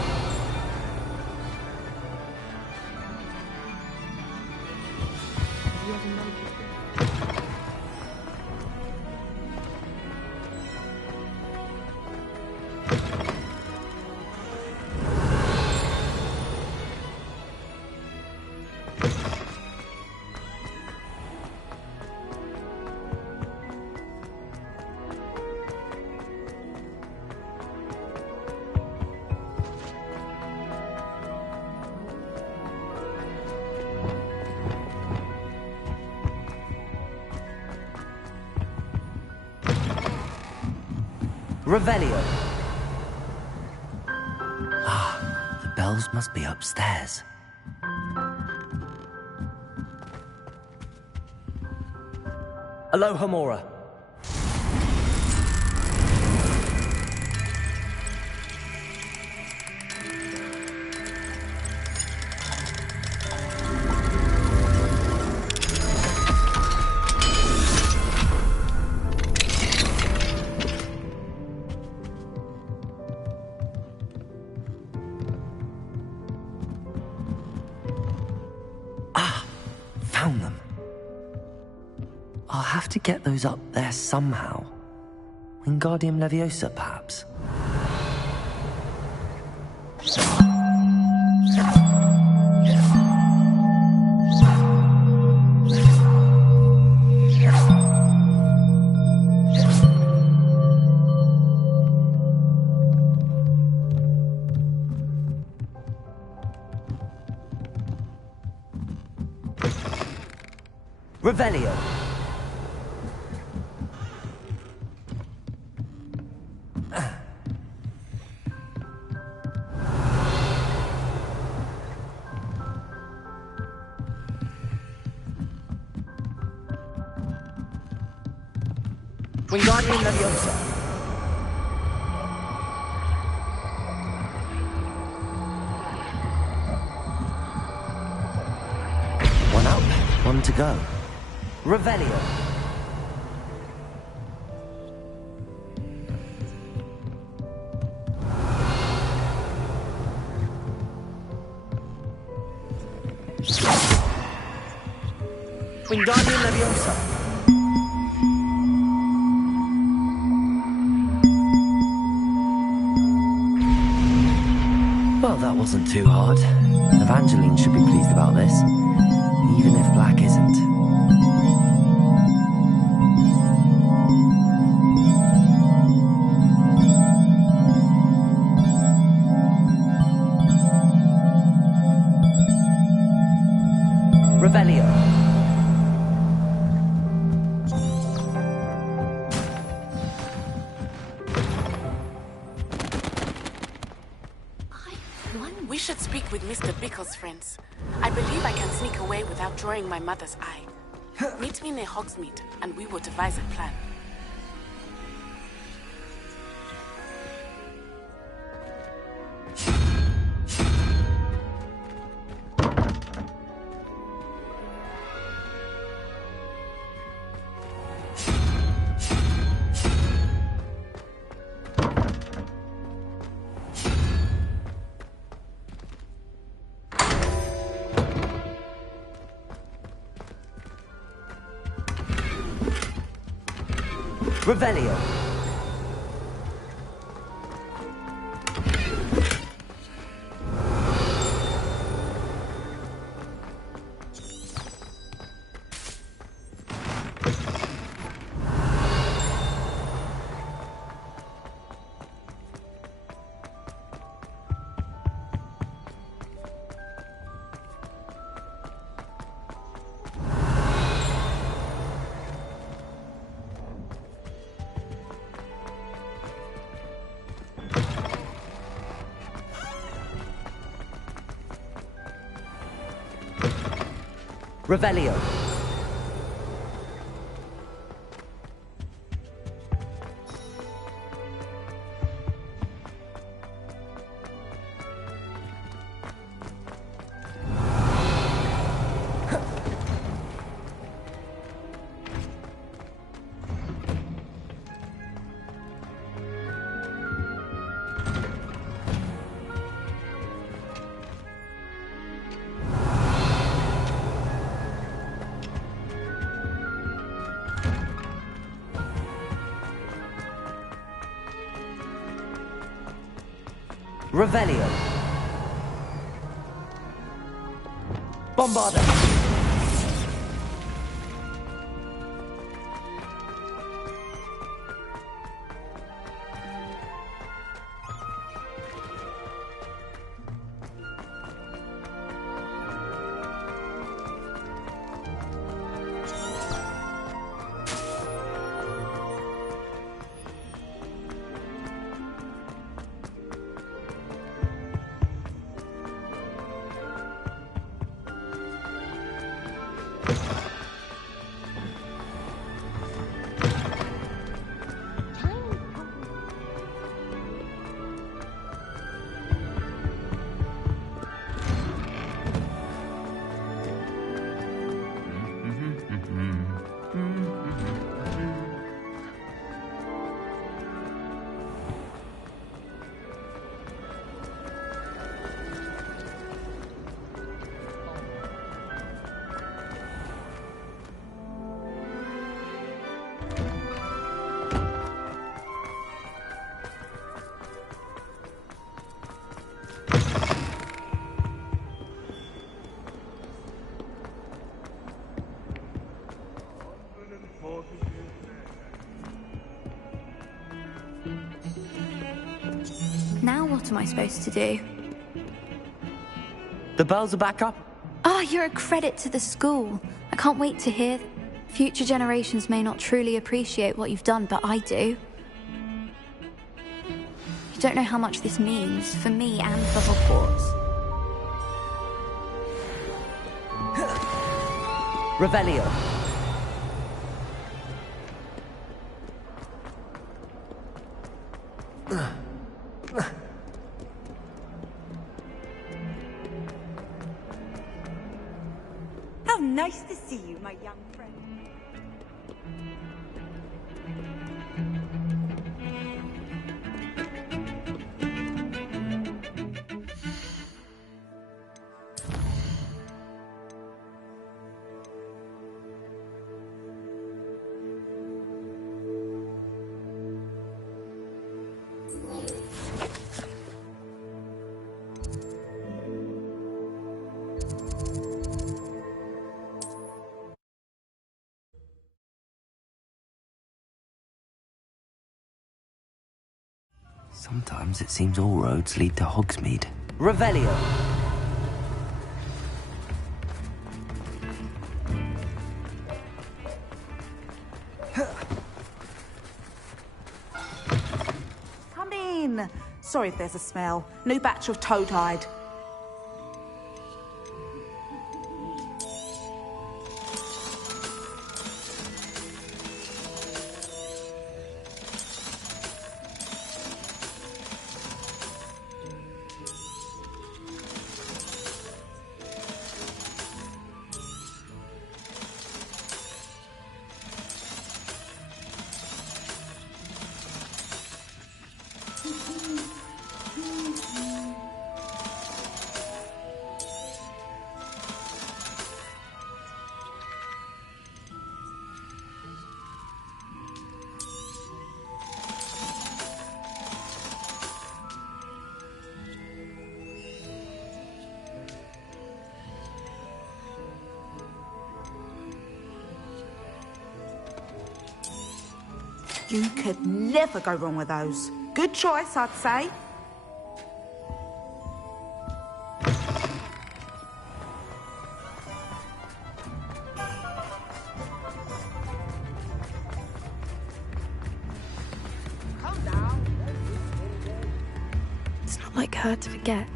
Revelio. Ah, the bells must be upstairs. Alohomora. get those up there somehow. Wingardium Leviosa, perhaps? Revelio. Wingardium Leviosa. One up, one to go. Revelio. Wingardium Leviosa. Well, that wasn't too hard. Evangeline should be pleased about this, even if Black isn't. Revelio. We should speak with Mr. Bickle's friends. I believe I can sneak away without drawing my mother's eye. Meet me near Hogsmeade, and we will devise a plan. Revelio. Revelio. Revelio. Bombarda. What am I supposed to do? The bells are back up. Oh, you're a credit to the school. I can't wait to hear. Future generations may not truly appreciate what you've done, but I do. You don't know how much this means for me and for Hogwarts. Revelio. How nice to see you, my young friend. Sometimes it seems all roads lead to Hogsmeade. Revelio. Come in. Sorry if there's a smell. New batch of toad-hide. You could never go wrong with those. Good choice, I'd say. Calm down. It's not like her to forget.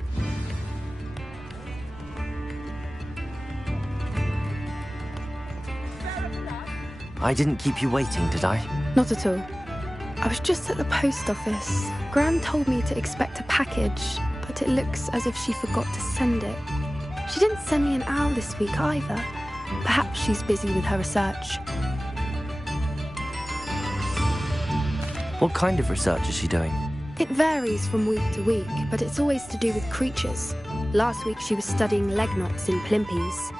I didn't keep you waiting, did I? Not at all. I was just at the post office. Gran told me to expect a package, but it looks as if she forgot to send it. She didn't send me an owl this week either. Perhaps she's busy with her research. What kind of research is she doing? It varies from week to week, but it's always to do with creatures. Last week she was studying leg knots in plimpies.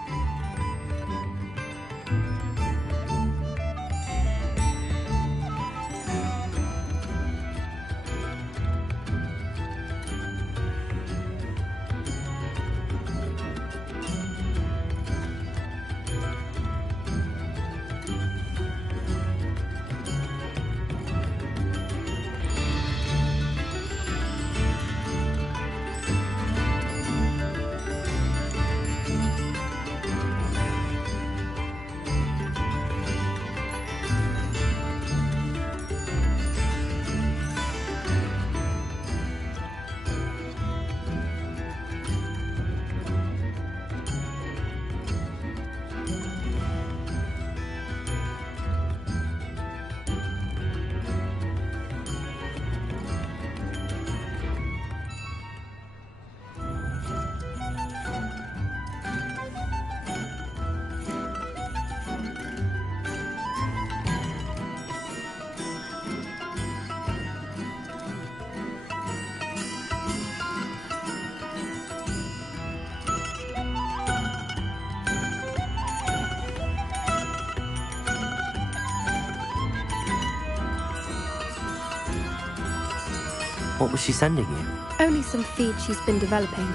What was she sending you? Only some feed she's been developing.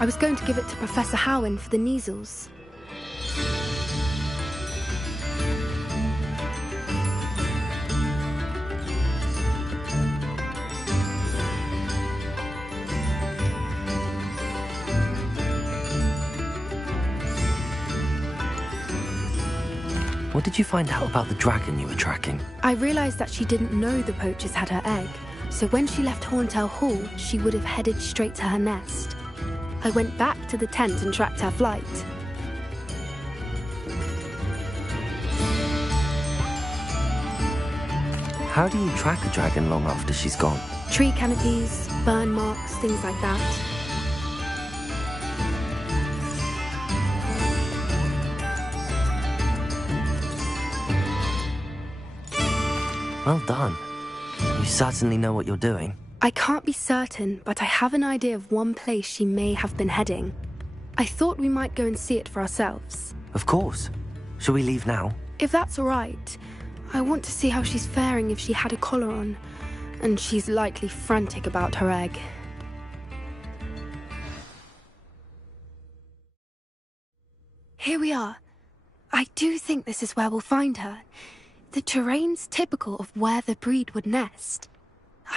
I was going to give it to Professor Howin for the measles. What did you find out about the dragon you were tracking? I realized that she didn't know the poachers had her egg, so when she left Horntail Hall, she would have headed straight to her nest. I went back to the tent and tracked her flight. How do you track a dragon long after she's gone? Tree canopies, burn marks, things like that. Well done. You certainly know what you're doing. I can't be certain, but I have an idea of one place she may have been heading. I thought we might go and see it for ourselves. Of course. Shall we leave now? If that's all right. I want to see how she's faring if she had a collar on. And she's likely frantic about her egg. Here we are. I do think this is where we'll find her. The terrain's typical of where the breed would nest.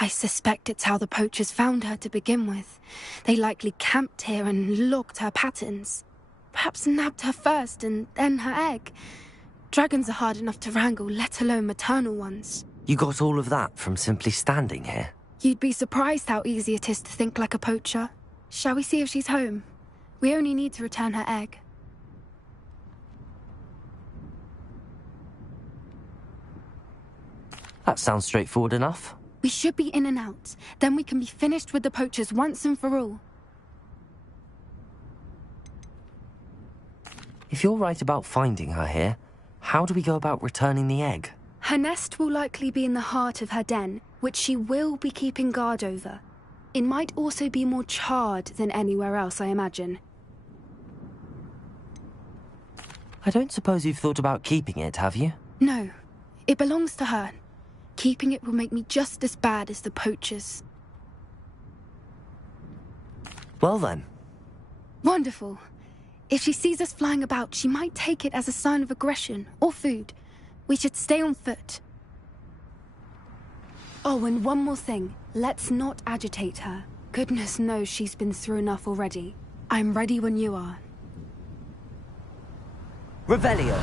I suspect it's how the poachers found her to begin with. They likely camped here and logged her patterns. Perhaps nabbed her first and then her egg. Dragons are hard enough to wrangle, let alone maternal ones. You got all of that from simply standing here? You'd be surprised how easy it is to think like a poacher. Shall we see if she's home? We only need to return her egg. That sounds straightforward enough. We should be in and out. Then we can be finished with the poachers once and for all. If you're right about finding her here, how do we go about returning the egg? Her nest will likely be in the heart of her den, which she will be keeping guard over. It might also be more charred than anywhere else, I imagine. I don't suppose you've thought about keeping it, have you? No. It belongs to her. Keeping it will make me just as bad as the poachers. Well then. Wonderful. If she sees us flying about, she might take it as a sign of aggression or food. We should stay on foot. Oh, and one more thing. Let's not agitate her. Goodness knows she's been through enough already. I'm ready when you are. Revelio.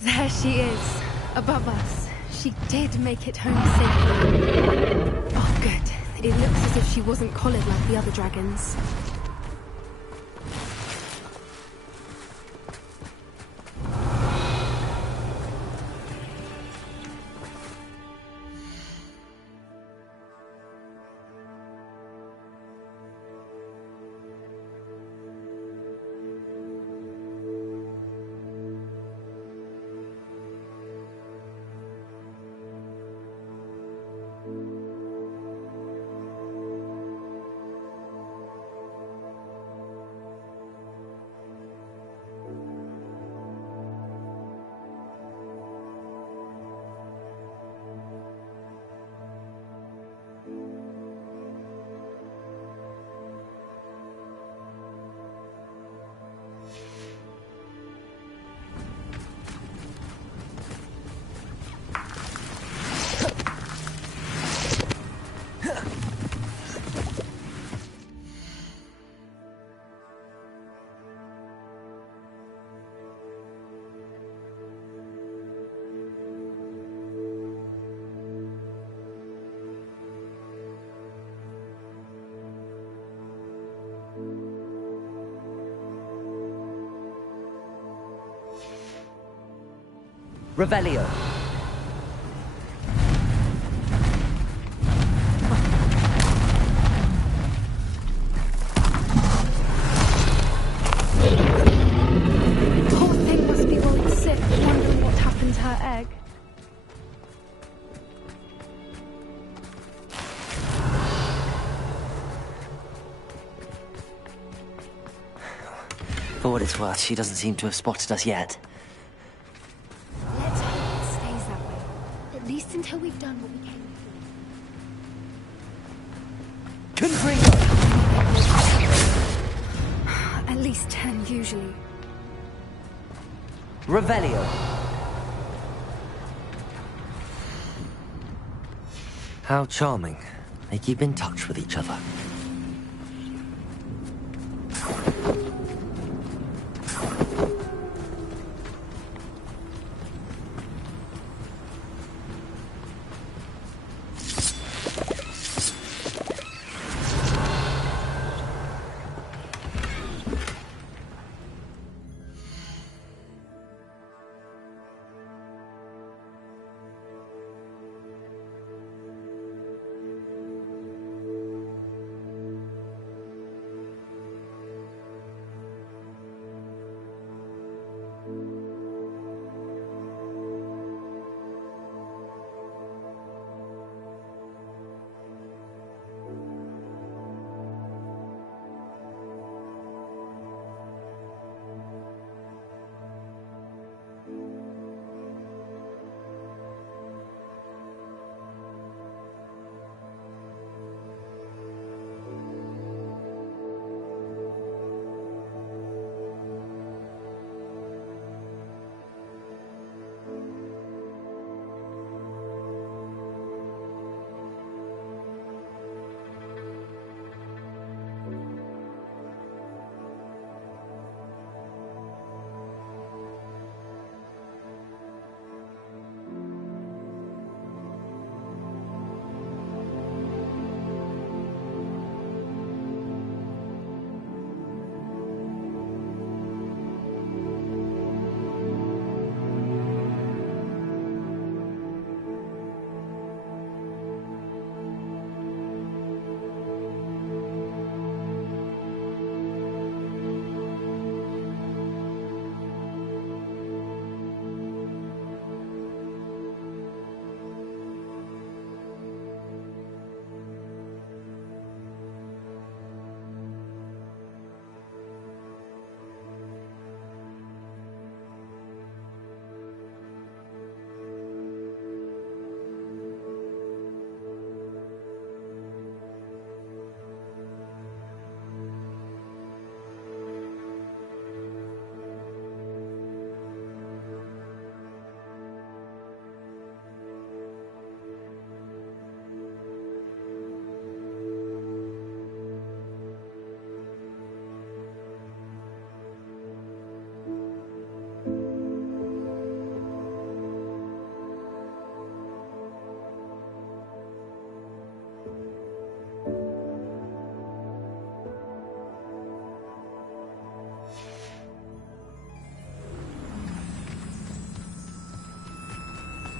There she is, above us. She did make it home safely. Oh, good. It looks as if she wasn't collared like the other dragons. Revelio. Poor thing must be worried sick, wondering what happened to her egg. For what it's worth, she doesn't seem to have spotted us yet. Let's hope it stays that way. At least until we've done what we came Confringo! for. At least 10, usually. Revelio. How charming. They keep in touch with each other.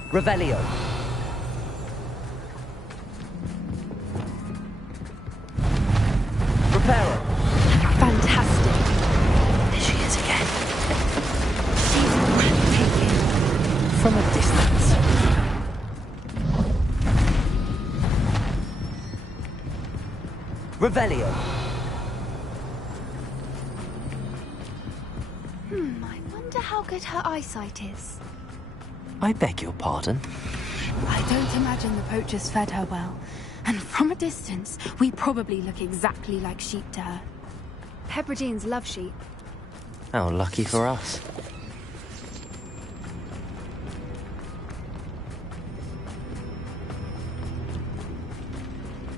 Revelio. Reparo. Fantastic. There she is again. She's breathtaking. From a distance. Revelio. I wonder how good her eyesight is. I beg your pardon? I don't imagine the poachers fed her well. And from a distance, we probably look exactly like sheep to her. Hebrideans love sheep. How lucky for us.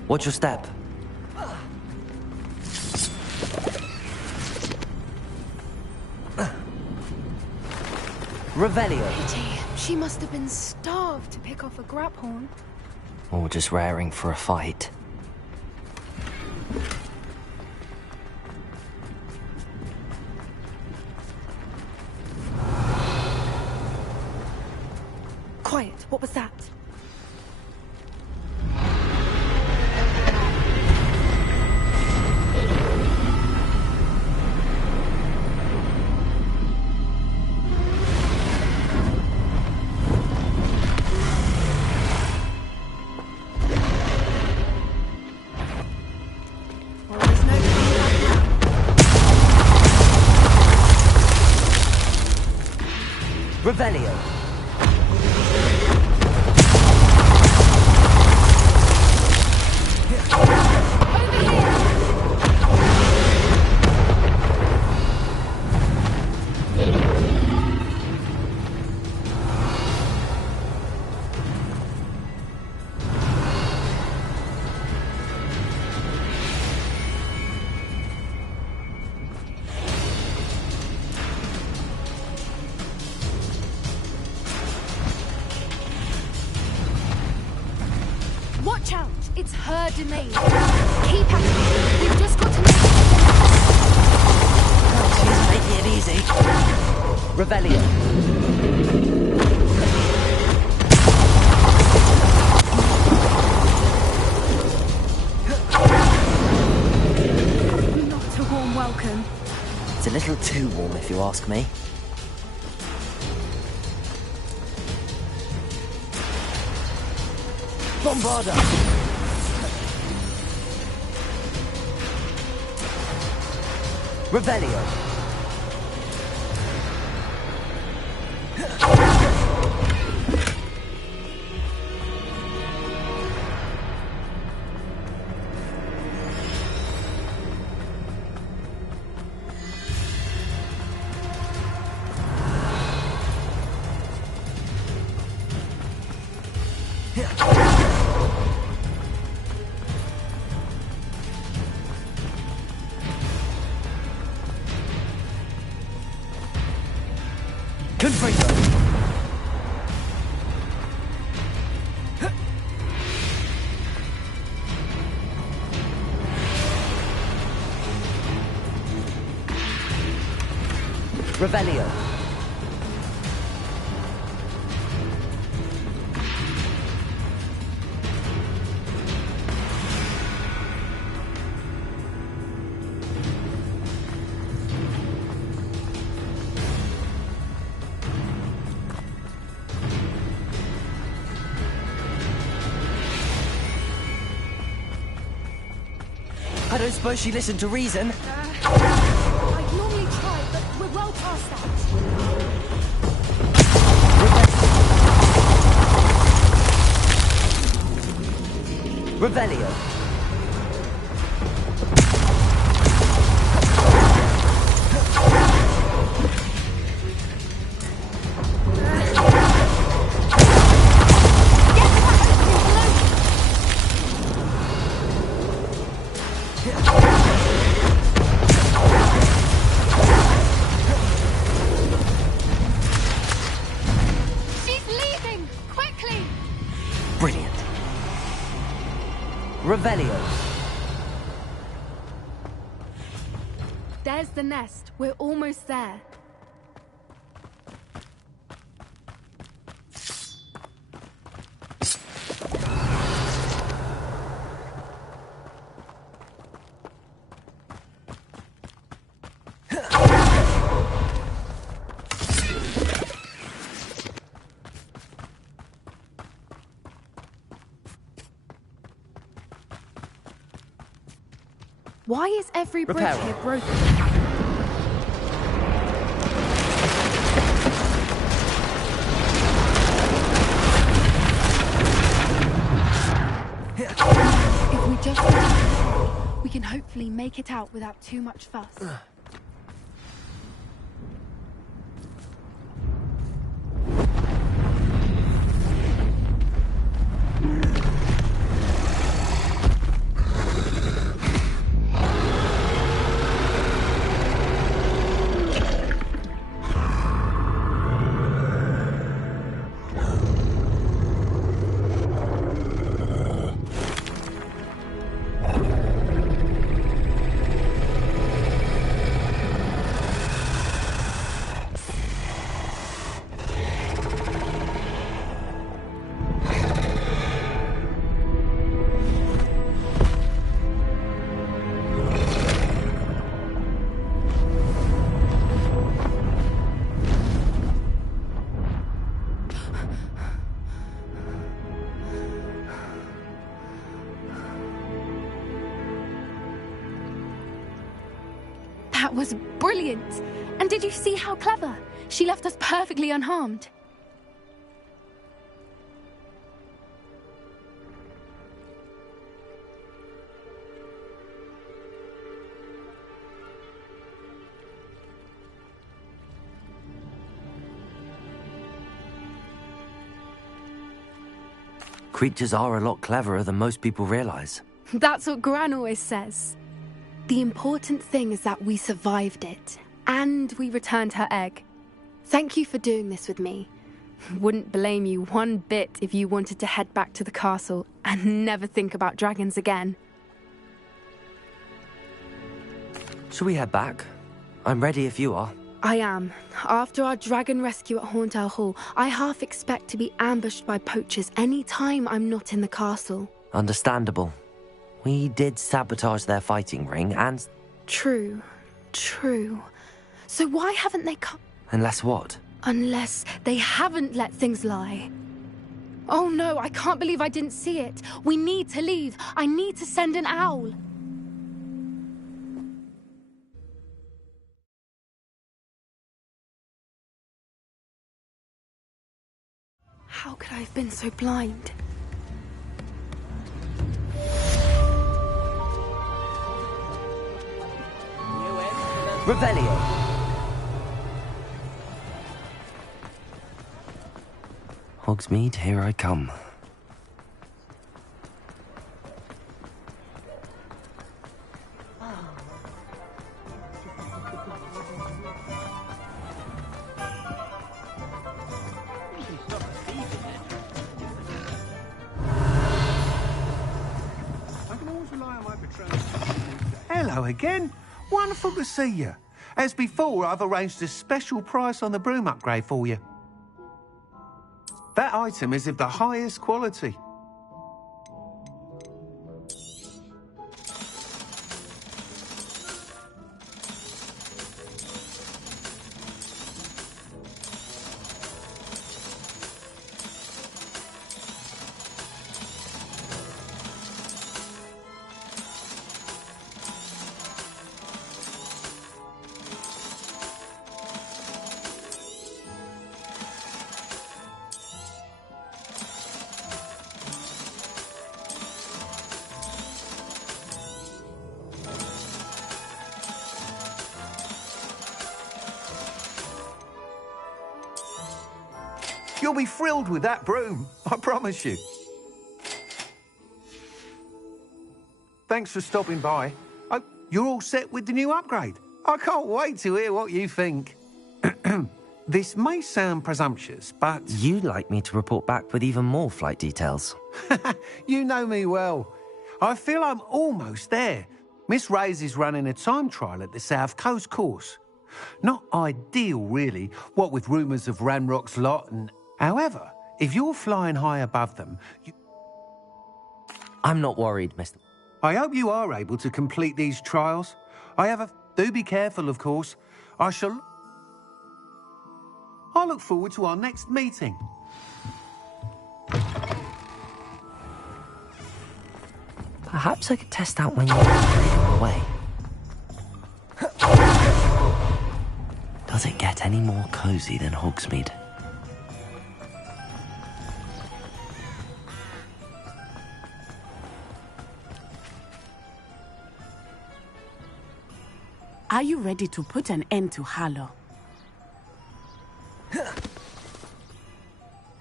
Watch your step. Revelio. Pity. She must have been starved to pick off a graphorn. Or just raring for a fight. Quiet. What was that? Revelio. It's her domain. Keep at it. We've just got to make She's making it easy. Revelio. Not a warm welcome. It's a little too warm, if you ask me. Bombarda! Revelio! Revelio. I don't suppose she listened to reason. I'd normally try, but we're well past that. Revelio. She's leaving! Quickly! Brilliant. Revelio. There's the nest. We're almost there. Why is every bridge Reparo. here broken? If we just get ahead, we can hopefully make it out without too much fuss. That was brilliant! And did you see how clever? She left us perfectly unharmed. Creatures are a lot cleverer than most people realize. That's what Gran always says. The important thing is that we survived it, and we returned her egg. Thank you for doing this with me. Wouldn't blame you one bit if you wanted to head back to the castle and never think about dragons again. Shall we head back? I'm ready if you are. I am. After our dragon rescue at Hauntel Hall, I half expect to be ambushed by poachers any time I'm not in the castle. Understandable. We did sabotage their fighting ring and... True. So why haven't they come? Unless what? Unless they haven't let things lie. Oh no, I can't believe I didn't see it. We need to leave. I need to send an owl. How could I have been so blind? Revelio! Hogsmeade, here I come. Hello again. Wonderful to see you. As before, I've arranged a special price on the broom upgrade for you. That item is of the highest quality. You'll be thrilled with that broom, I promise you. Thanks for stopping by. Oh, you're all set with the new upgrade. I can't wait to hear what you think. This may sound presumptuous, but... You'd like me to report back with even more flight details. You know me well. I feel I'm almost there. Miss Reyes is running a time trial at the South Coast course. Not ideal, really, what with rumours of Ranrock's lot and... However, if you're flying high above them, I'm not worried, Mr. I hope you are able to complete these trials. Do be careful, of course. I look forward to our next meeting. Perhaps I could test out my new way. Does it get any more cozy than Hogsmeade? Are you ready to put an end to Harlow?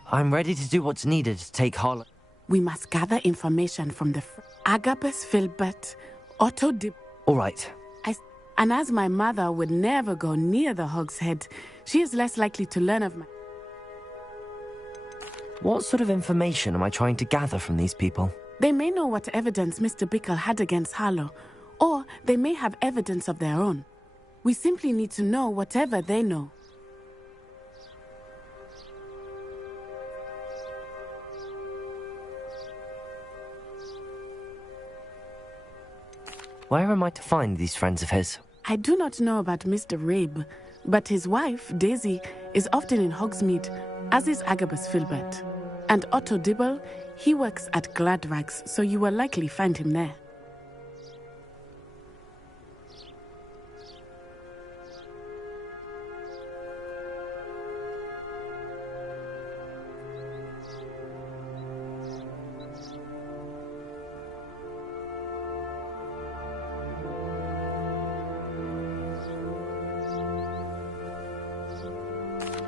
I'm ready to do what's needed to take Harlow. We must gather information from the Agabus Filbert, Otto Dib... All right. And as my mother would never go near the Hog's Head, she is less likely to learn of my... What sort of information am I trying to gather from these people? They may know what evidence Mr. Bickle had against Harlow, or they may have evidence of their own. We simply need to know whatever they know. Where am I to find these friends of his? I do not know about Mr. Rabe, but his wife, Daisy, is often in Hogsmeade, as is Agabus Filbert. And Otto Dibble, he works at Gladrags, so you will likely find him there.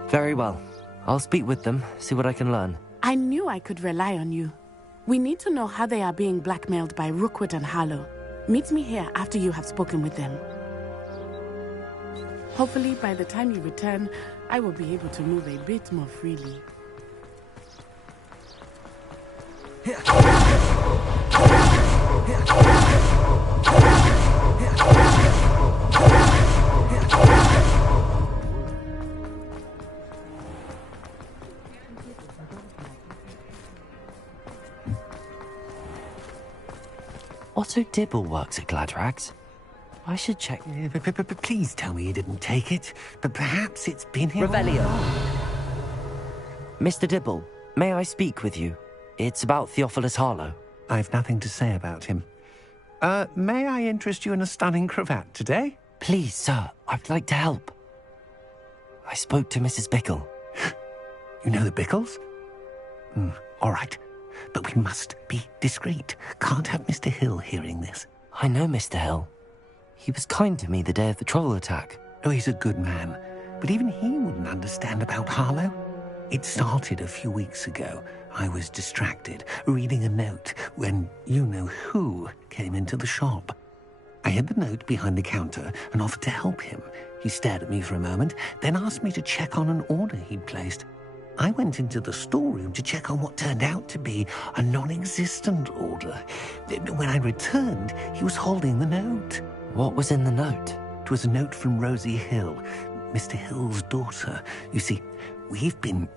Very well. I'll speak with them, see what I can learn. I knew I could rely on you. We need to know how they are being blackmailed by Rookwood and Harlow. Meet me here after you have spoken with them. Hopefully, by the time you return, I will be able to move a bit more freely. Otto Dibble works at Gladrags. I should check. Please tell me you didn't take it. But perhaps it's been here. Revelio. Mr. Dibble, may I speak with you? It's about Theophilus Harlow. I've nothing to say about him. May I interest you in a stunning cravat today? Please, sir, I'd like to help. I spoke to Mrs. Bickle. You know the Bickles? All right. But we must be discreet. Can't have Mr. Hill hearing this. I know Mr. Hill. He was kind to me the day of the troll attack. Oh, he's a good man. But even he wouldn't understand about Harlow. It started a few weeks ago. I was distracted, reading a note, when you-know-who came into the shop. I hid the note behind the counter and offered to help him. He stared at me for a moment, then asked me to check on an order he'd placed. I went into the storeroom to check on what turned out to be a non-existent order. When I returned, he was holding the note. What was in the note? It was a note from Rosie Hill, Mr. Hill's daughter. You see, we've been,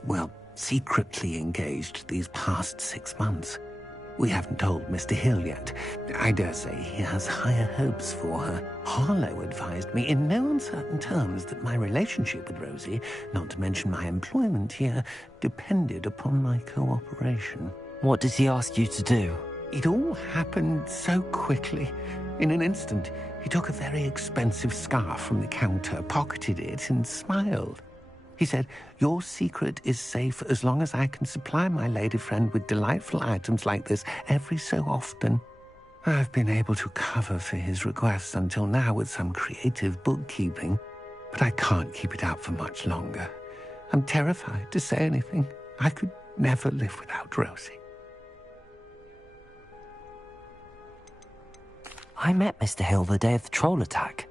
secretly engaged these past 6 months. We haven't told Mr. Hill yet. I dare say he has higher hopes for her. Harlow advised me in no uncertain terms that my relationship with Rosie, not to mention my employment here, depended upon my cooperation. What does he ask you to do? It all happened so quickly. In an instant, he took a very expensive scarf from the counter, pocketed it, and smiled. He said, "Your secret is safe as long as I can supply my lady friend with delightful items like this every so often." I've been able to cover for his requests until now with some creative bookkeeping, but I can't keep it up for much longer. I'm terrified to say anything. I could never live without Rosie. I met Mr. Hill the day of the troll attack.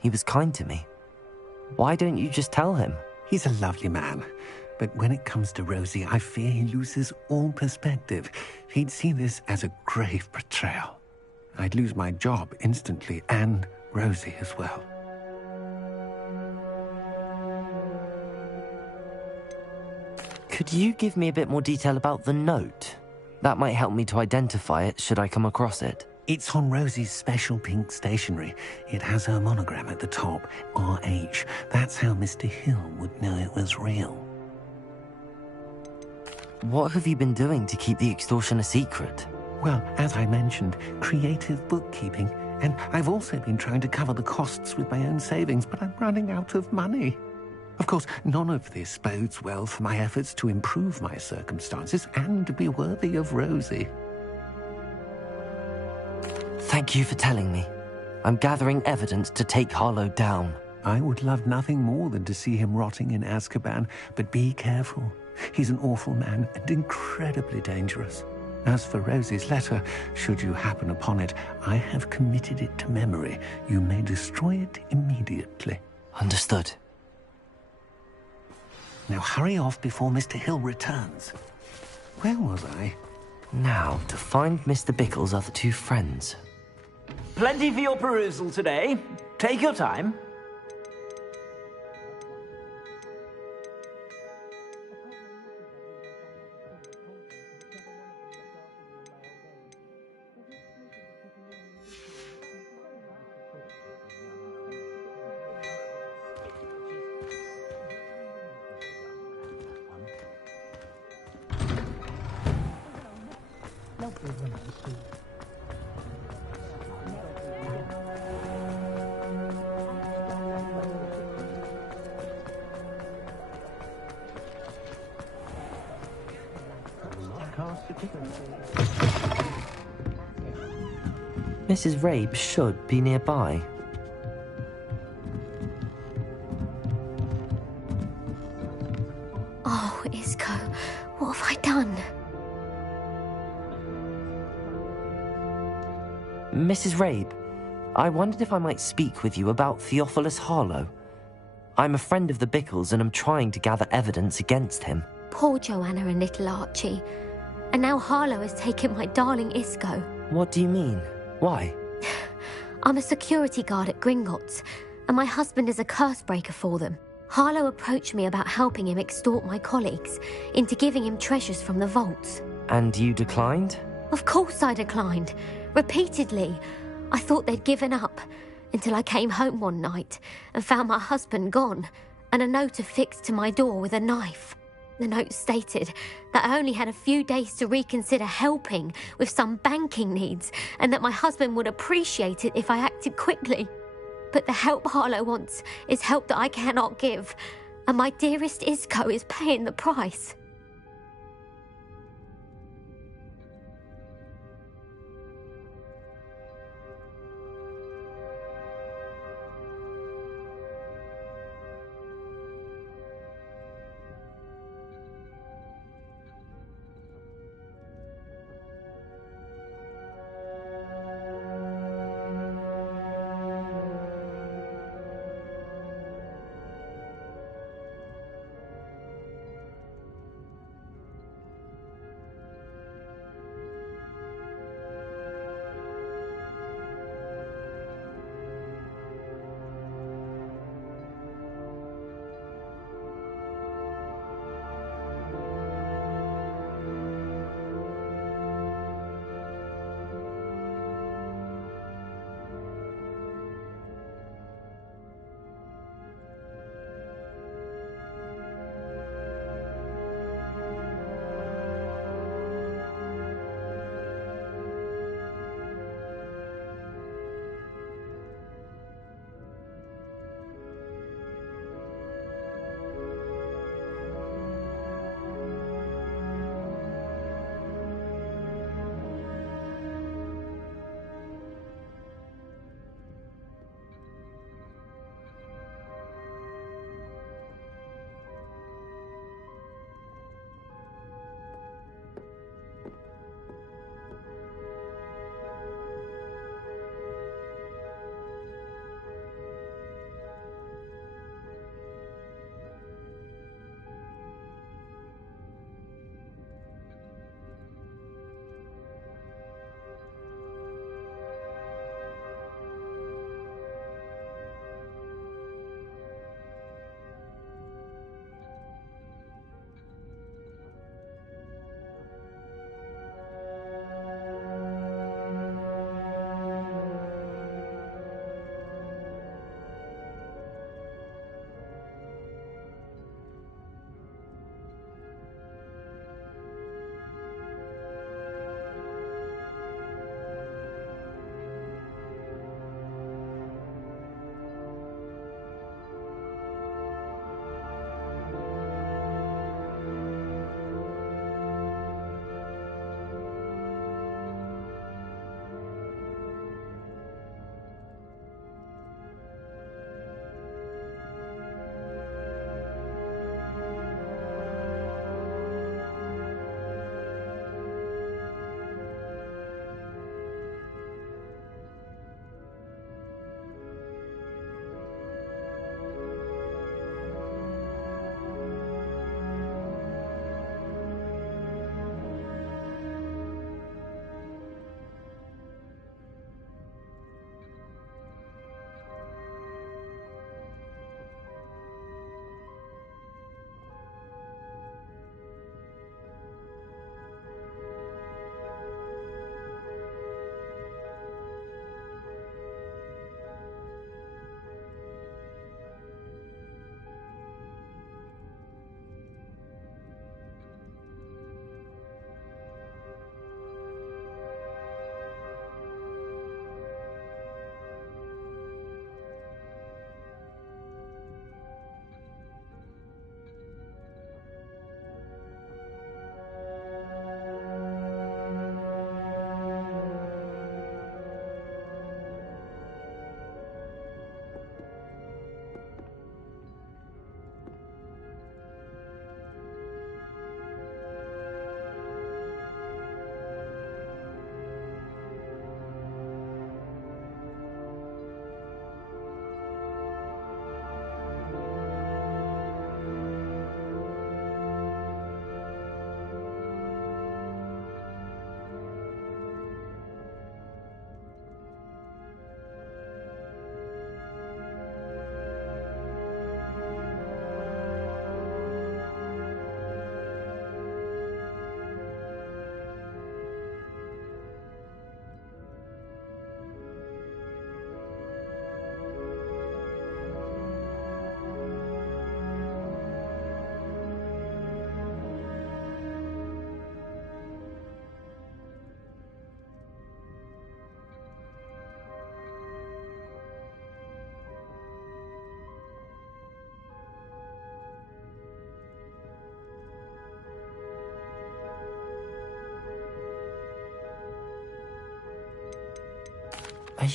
He was kind to me. Why don't you just tell him? He's a lovely man, but when it comes to Rosie, I fear he loses all perspective. He'd see this as a grave betrayal. I'd lose my job instantly, and Rosie as well. Could you give me a bit more detail about the note? That might help me to identify it should I come across it. It's on Rosie's special pink stationery. It has her monogram at the top, RH. That's how Mr. Hill would know it was real. What have you been doing to keep the extortion a secret? Well, as I mentioned, creative bookkeeping. And I've also been trying to cover the costs with my own savings, but I'm running out of money. Of course, none of this bodes well for my efforts to improve my circumstances and to be worthy of Rosie. Thank you for telling me. I'm gathering evidence to take Harlow down. I would love nothing more than to see him rotting in Azkaban, but be careful. He's an awful man and incredibly dangerous. As for Rosie's letter, should you happen upon it, I have committed it to memory. You may destroy it immediately. Understood. Now hurry off before Mr. Hill returns. Where was I? Now, to find Mr. Bickle's other two friends. Plenty for your perusal today. Take your time. Mrs. Rabe should be nearby. Oh, Isco, what have I done? Mrs. Rabe, I wondered if I might speak with you about Theophilus Harlow. I'm a friend of the Bickles and I'm trying to gather evidence against him. Poor Joanna and little Archie. And now Harlow has taken my darling Isco. What do you mean? Why? I'm a security guard at Gringotts, and my husband is a curse breaker for them. Harlow approached me about helping him extort my colleagues into giving him treasures from the vaults. And you declined? Of course I declined. Repeatedly. I thought they'd given up, until I came home one night and found my husband gone, and a note affixed to my door with a knife. The note stated that I only had a few days to reconsider helping with some banking needs, and that my husband would appreciate it if I acted quickly. But the help Harlow wants is help that I cannot give, and my dearest Isco is paying the price.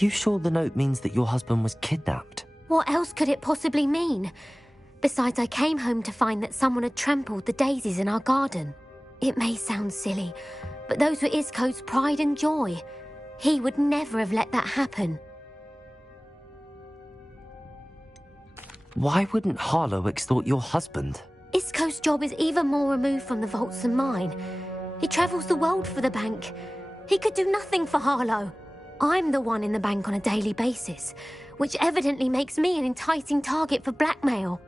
you sure the note means that your husband was kidnapped? What else could it possibly mean? Besides, I came home to find that someone had trampled the daisies in our garden. It may sound silly, but those were Isco's pride and joy. He would never have let that happen. Why wouldn't Harlow extort your husband? Isco's job is even more removed from the vaults than mine. He travels the world for the bank. He could do nothing for Harlow. I'm the one in the bank on a daily basis, which evidently makes me an enticing target for blackmail.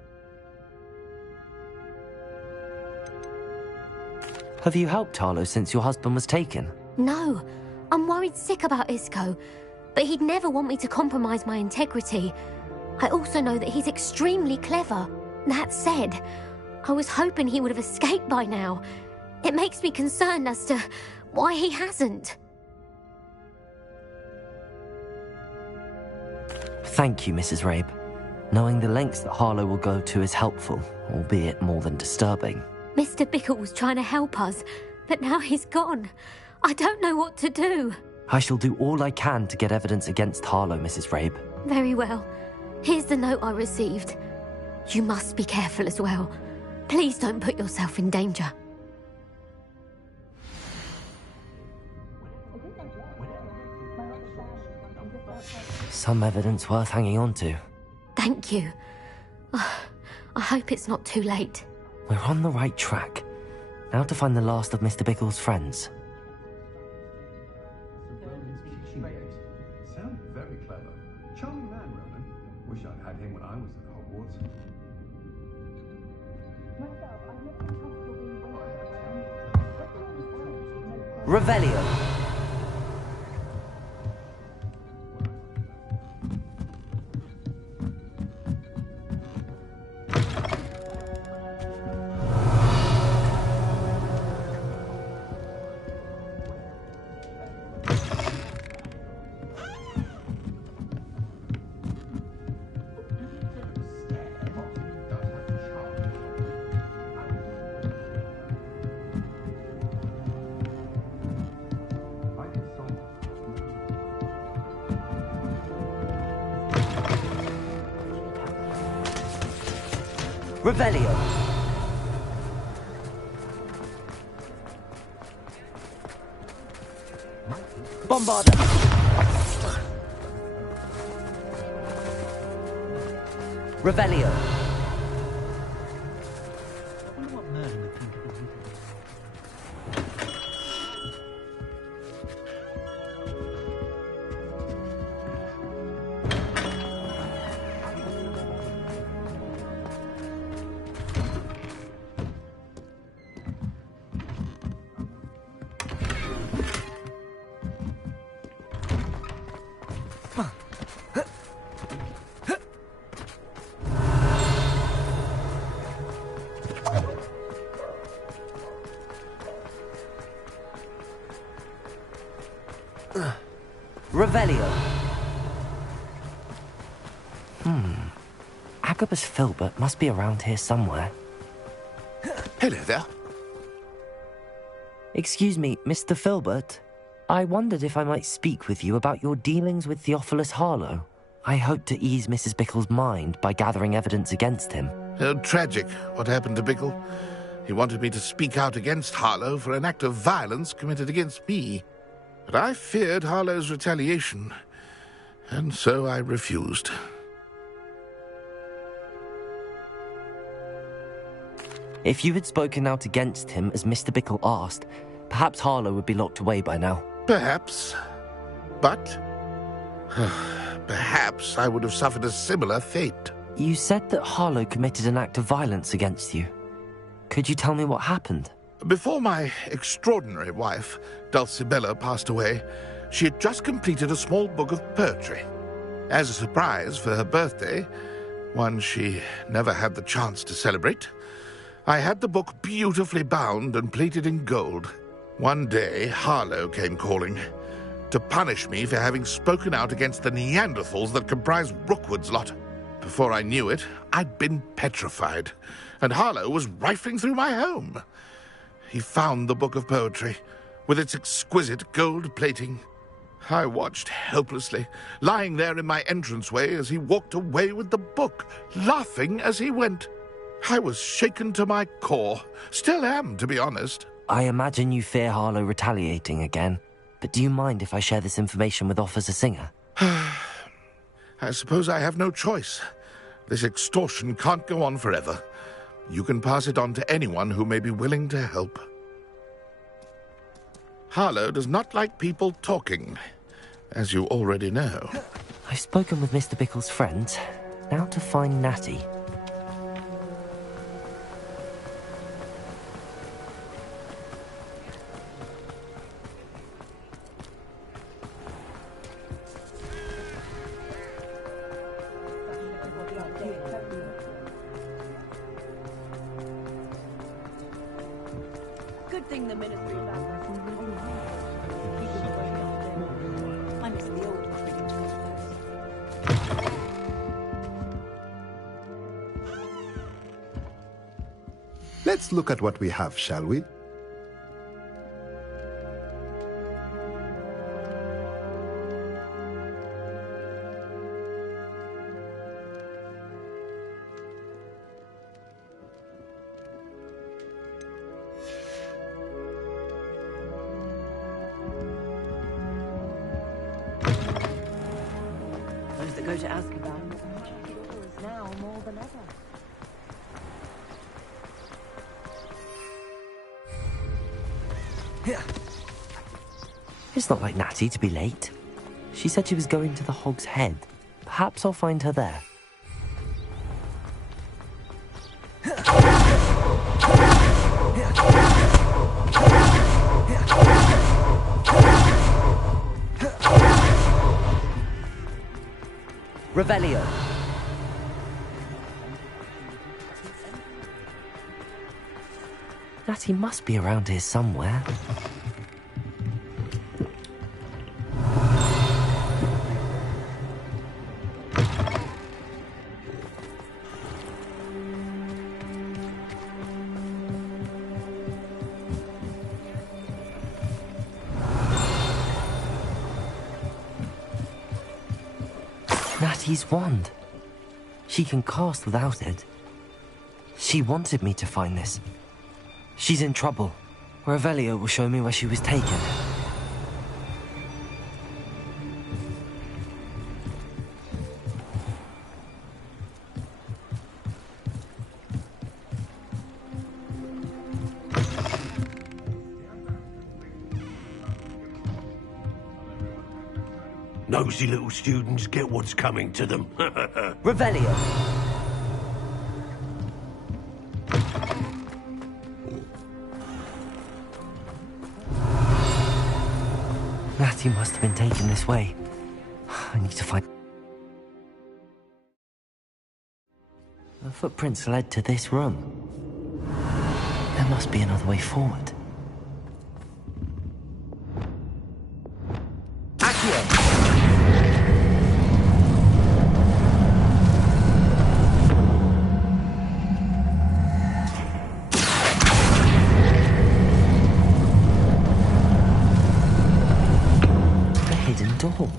Have you helped Harlow since your husband was taken? No, I'm worried sick about Isco, but he'd never want me to compromise my integrity. I also know that he's extremely clever. That said, I was hoping he would have escaped by now. It makes me concerned as to why he hasn't. Thank you, Mrs. Rabe. Knowing the lengths that Harlow will go to is helpful, albeit more than disturbing. Mr. Bickle was trying to help us, but now he's gone. I don't know what to do. I shall do all I can to get evidence against Harlow, Mrs. Rabe. Very well. Here's the note I received. You must be careful as well. Please don't put yourself in danger. Some evidence worth hanging on to. Thank you. I hope it's not too late. We're on the right track. Now to find the last of Mr. Bickle's friends. Sound very clever. Charming man, Roman. Wish I'd had him when I was at Hogwarts. Revelio. Revelio. Bombarda. Revelio. Revelio. Agabus Filbert must be around here somewhere. Hello there. Excuse me, Mr. Filbert. I wondered if I might speak with you about your dealings with Theophilus Harlow. I hope to ease Mrs. Bickle's mind by gathering evidence against him. Oh, tragic what happened to Bickle. He wanted me to speak out against Harlow for an act of violence committed against me. But I feared Harlow's retaliation, and so I refused. If you had spoken out against him as Mr. Bickle asked, perhaps Harlow would be locked away by now. Perhaps. But perhaps I would have suffered a similar fate. You said that Harlow committed an act of violence against you. Could you tell me what happened? Before my extraordinary wife, Dulcibella, passed away, she had just completed a small book of poetry. As a surprise for her birthday, one she never had the chance to celebrate, I had the book beautifully bound and plated in gold. One day, Harlow came calling to punish me for having spoken out against the Neanderthals that comprise Rookwood's lot. Before I knew it, I'd been petrified, and Harlow was rifling through my home. He found the book of poetry, with its exquisite gold plating. I watched helplessly, lying there in my entranceway as he walked away with the book, laughing as he went. I was shaken to my core. Still am, to be honest. I imagine you fear Harlow retaliating again, but do you mind if I share this information with Officer Singer? I suppose I have no choice. This extortion can't go on forever. You can pass it on to anyone who may be willing to help. Harlow does not like people talking, as you already know. I've spoken with Mr. Bickle's friends. Now to find Natty. Good thing the ministry I miss the old trading quarters. Let's look at what we have, shall we? Those that go to Azkaban must check it all is now more than ever. It's not like Natty to be late. She said she was going to the Hog's Head. Perhaps I'll find her there. Revelio. Natty must be around here somewhere. Natty's wand. She can cast without it. She wanted me to find this. She's in trouble. Revelio will show me where she was taken. Nosy little students get what's coming to them. Revelio. Natty must have been taken this way. I need to find... The footprints led to this room. There must be another way forward. Accio! Door.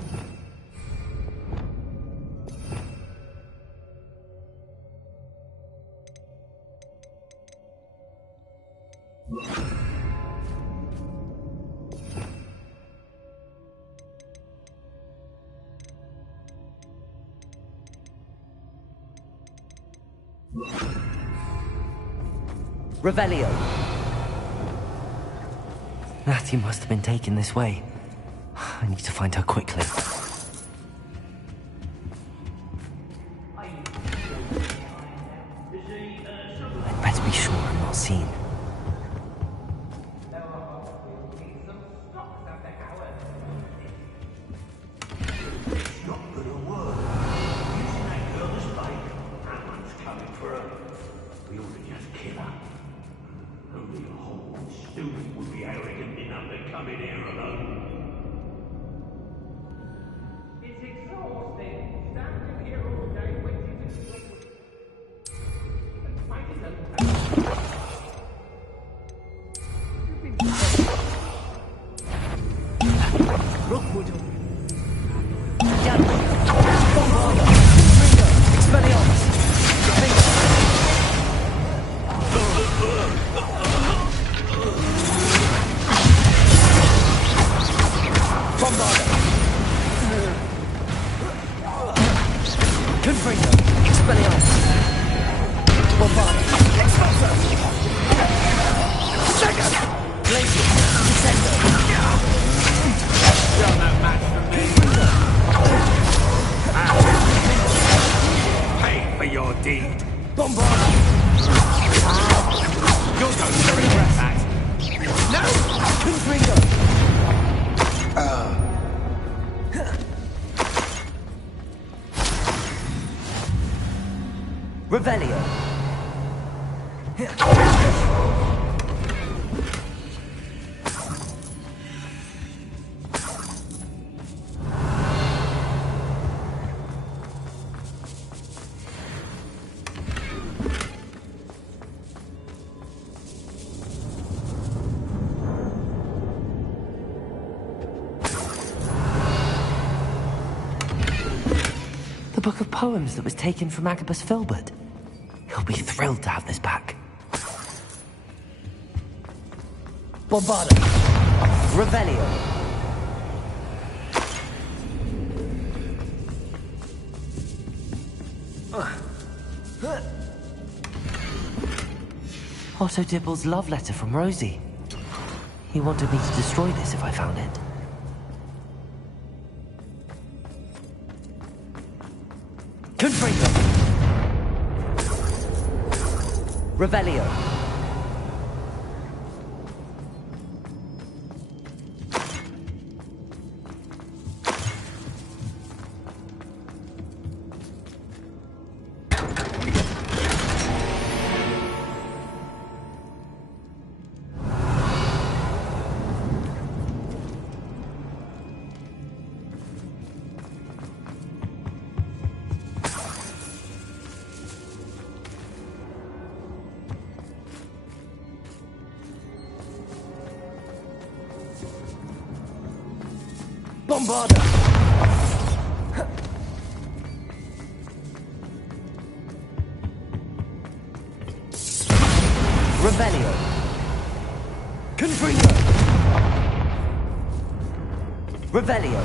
Revelio. Natty must have been taken this way. I need to find her quickly. I'd better be sure I'm not seen. Revelio. The book of poems that was taken from Agabus Filbert. He'll be thrilled to have this back. Bombarda. Revelio. Otto Dibble's love letter from Rosie. He wanted me to destroy this if I found it. Confringo. Revelio. Bombarda! Revelio! Confringo! Revelio!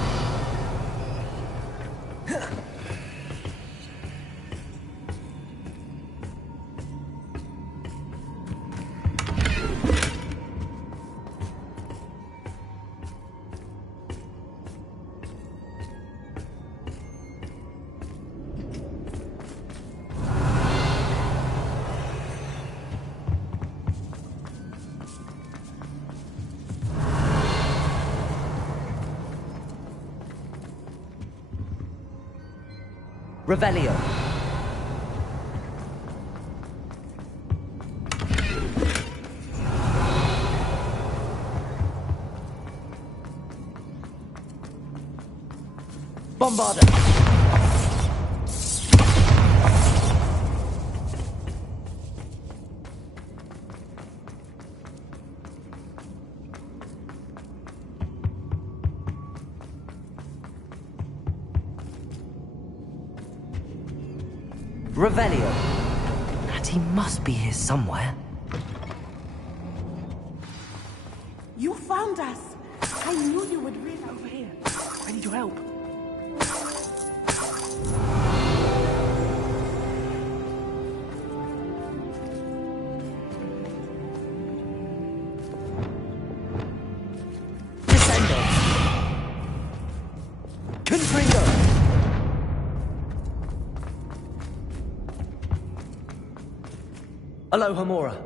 Revelio. Bombarda. Revelio. And he must be here somewhere. You found us! I knew you would read over here. I need your help. Descendo. Confringo. Aloha Mora.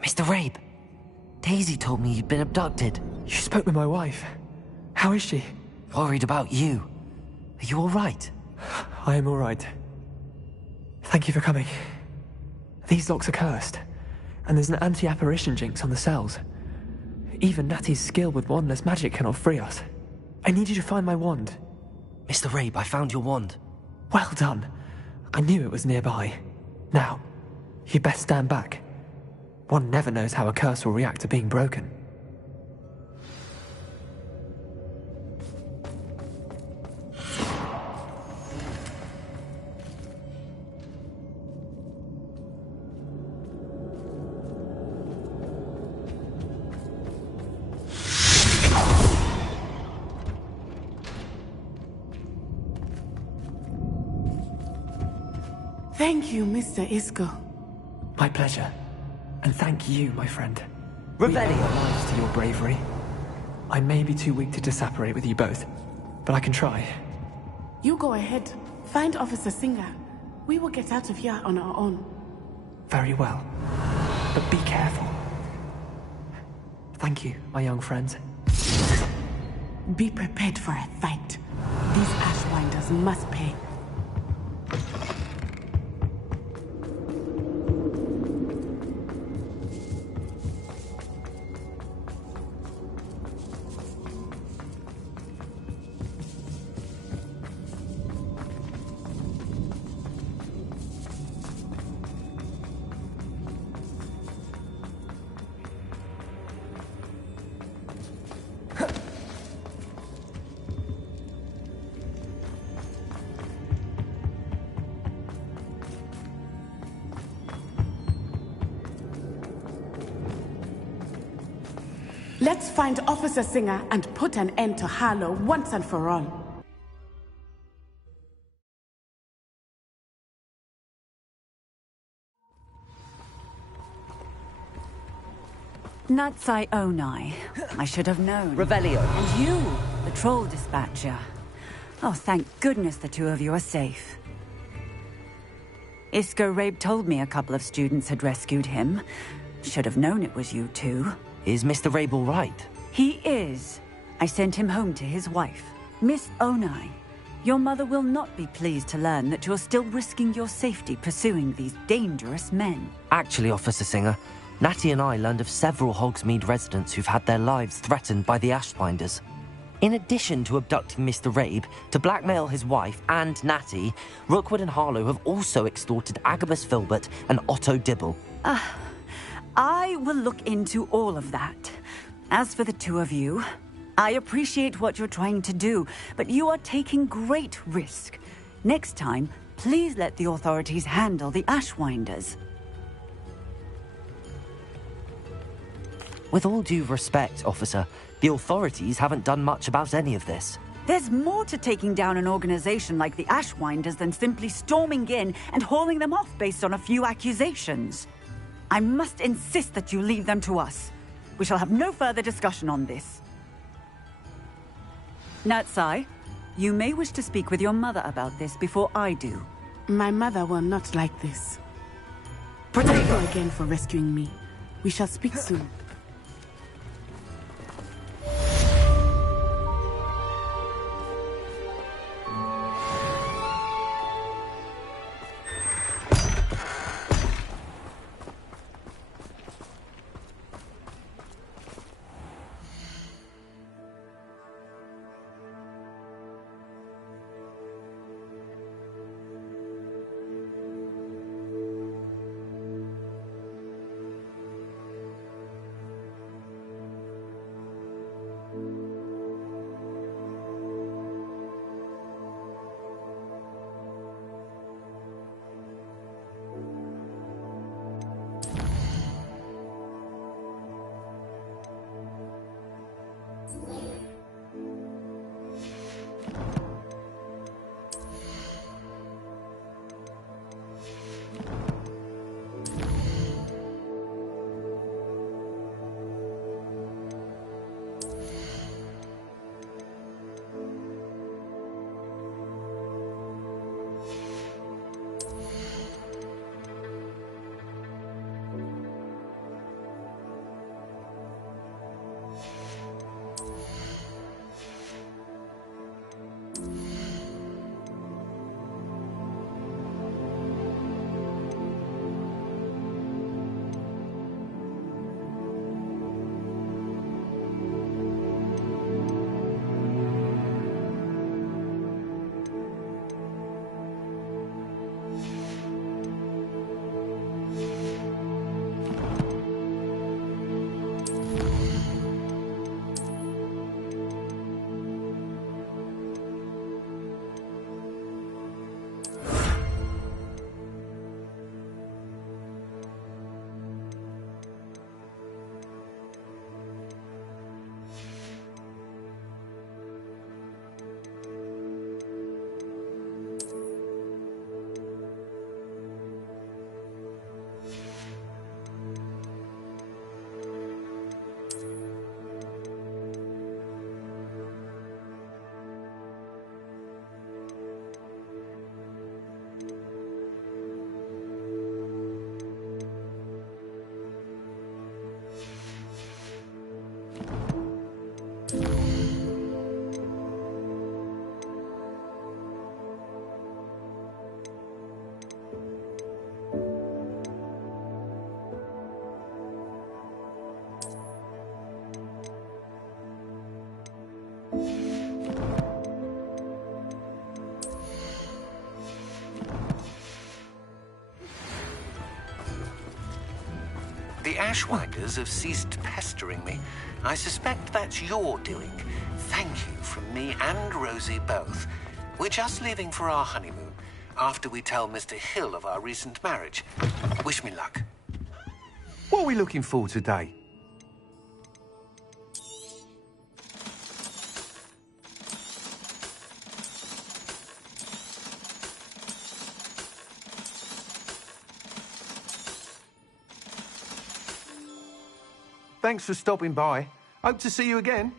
Mr. Rabe, Daisy told me you'd been abducted. You spoke with my wife. How is she? Worried about you. Are you all right? I am all right. Thank you for coming. These locks are cursed, and there's an anti-apparition jinx on the cells. Even Natty's skill with wandless magic cannot free us. I need you to find my wand. Mr. Rabe, I found your wand. Well done. I knew it was nearby. Now, you best stand back. One never knows how a curse will react to being broken. Thank you, Mr. Isco. My pleasure. And thank you, my friend. Revelio. We owe our lives to your bravery. I may be too weak to disapparate with you both, but I can try. You go ahead. Find Officer Singer. We will get out of here on our own. Very well. But be careful. Thank you, my young friends. Be prepared for a fight. These Ashwinders must pay. Let's find Officer Singer and put an end to Harlow once and for all. Natsai Onai. I should have known. Revelio. And you, the troll dispatcher. Oh, thank goodness the two of you are safe. Isco Rabe told me a couple of students had rescued him. Should have known it was you two. Is Mr. Rabe all right? He is. I sent him home to his wife. Miss Onai, your mother will not be pleased to learn that you're still risking your safety pursuing these dangerous men. Actually, Officer Singer, Natty and I learned of several Hogsmeade residents who've had their lives threatened by the Ashbinders. In addition to abducting Mr. Rabe to blackmail his wife and Natty, Rookwood and Harlow have also extorted Agabus Filbert and Otto Dibble. I will look into all of that. As for the two of you, I appreciate what you're trying to do, but you are taking great risk. Next time, please let the authorities handle the Ashwinders. With all due respect, officer, the authorities haven't done much about any of this. There's more to taking down an organization like the Ashwinders than simply storming in and hauling them off based on a few accusations. I must insist that you leave them to us. We shall have no further discussion on this. Natsai, you may wish to speak with your mother about this before I do. My mother will not like this. Protect Thank you her again for rescuing me. We shall speak soon. Ashwinders have ceased pestering me. I suspect that's your doing. Thank you from me and Rosie both. We're just leaving for our honeymoon, after we tell Mr. Hill of our recent marriage. Wish me luck. What are we looking for today? Thanks for stopping by. Hope to see you again.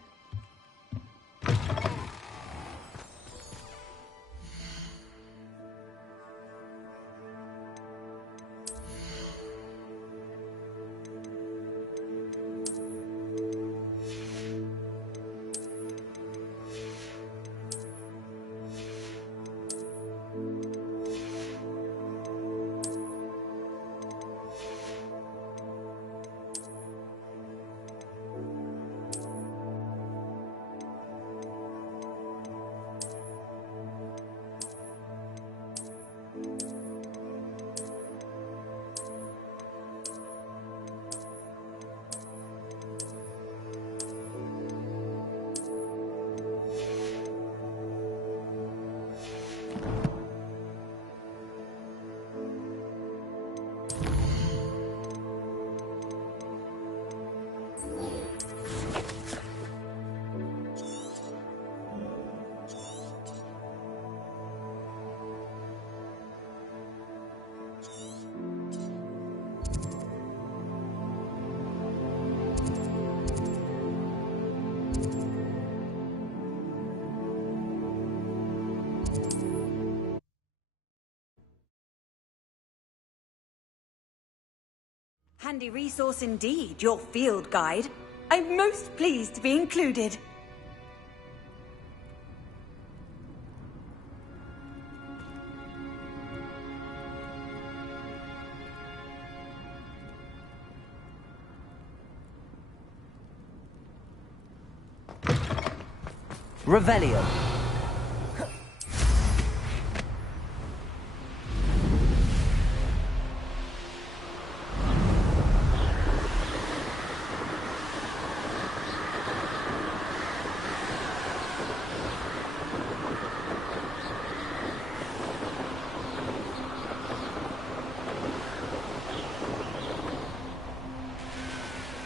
Handy resource indeed, your field guide. I'm most pleased to be included. Revelio.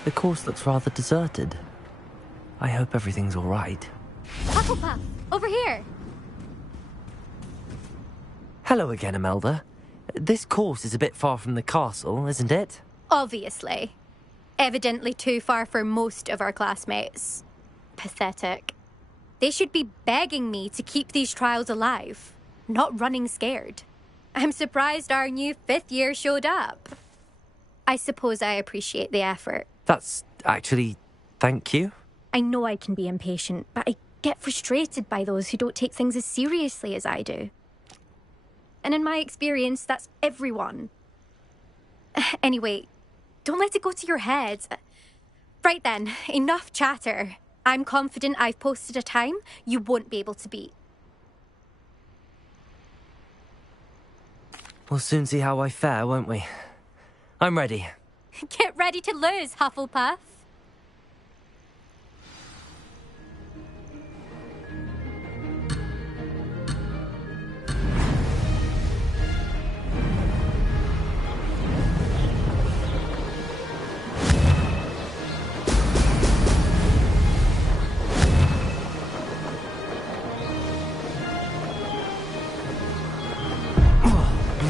The course looks rather deserted. I hope everything's all right. Hufflepuff, over here! Hello again, Imelda. This course is a bit far from the castle, isn't it? Obviously. Evidently too far for most of our classmates. Pathetic. They should be begging me to keep these trials alive, not running scared. I'm surprised our new 5th year showed up. I suppose I appreciate the effort. That's actually... thank you. I know I can be impatient, but I get frustrated by those who don't take things as seriously as I do. And in my experience, that's everyone. Anyway, don't let it go to your head. Right then, enough chatter. I'm confident I've posted a time you won't be able to beat. We'll soon see how I fare, won't we? I'm ready. Get ready to lose, Hufflepuff.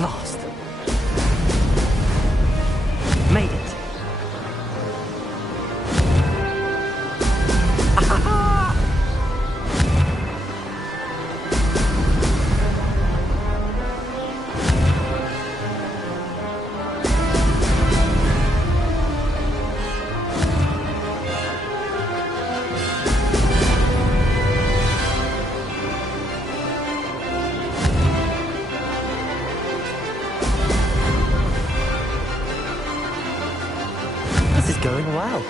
Lost. Made it. This is going well.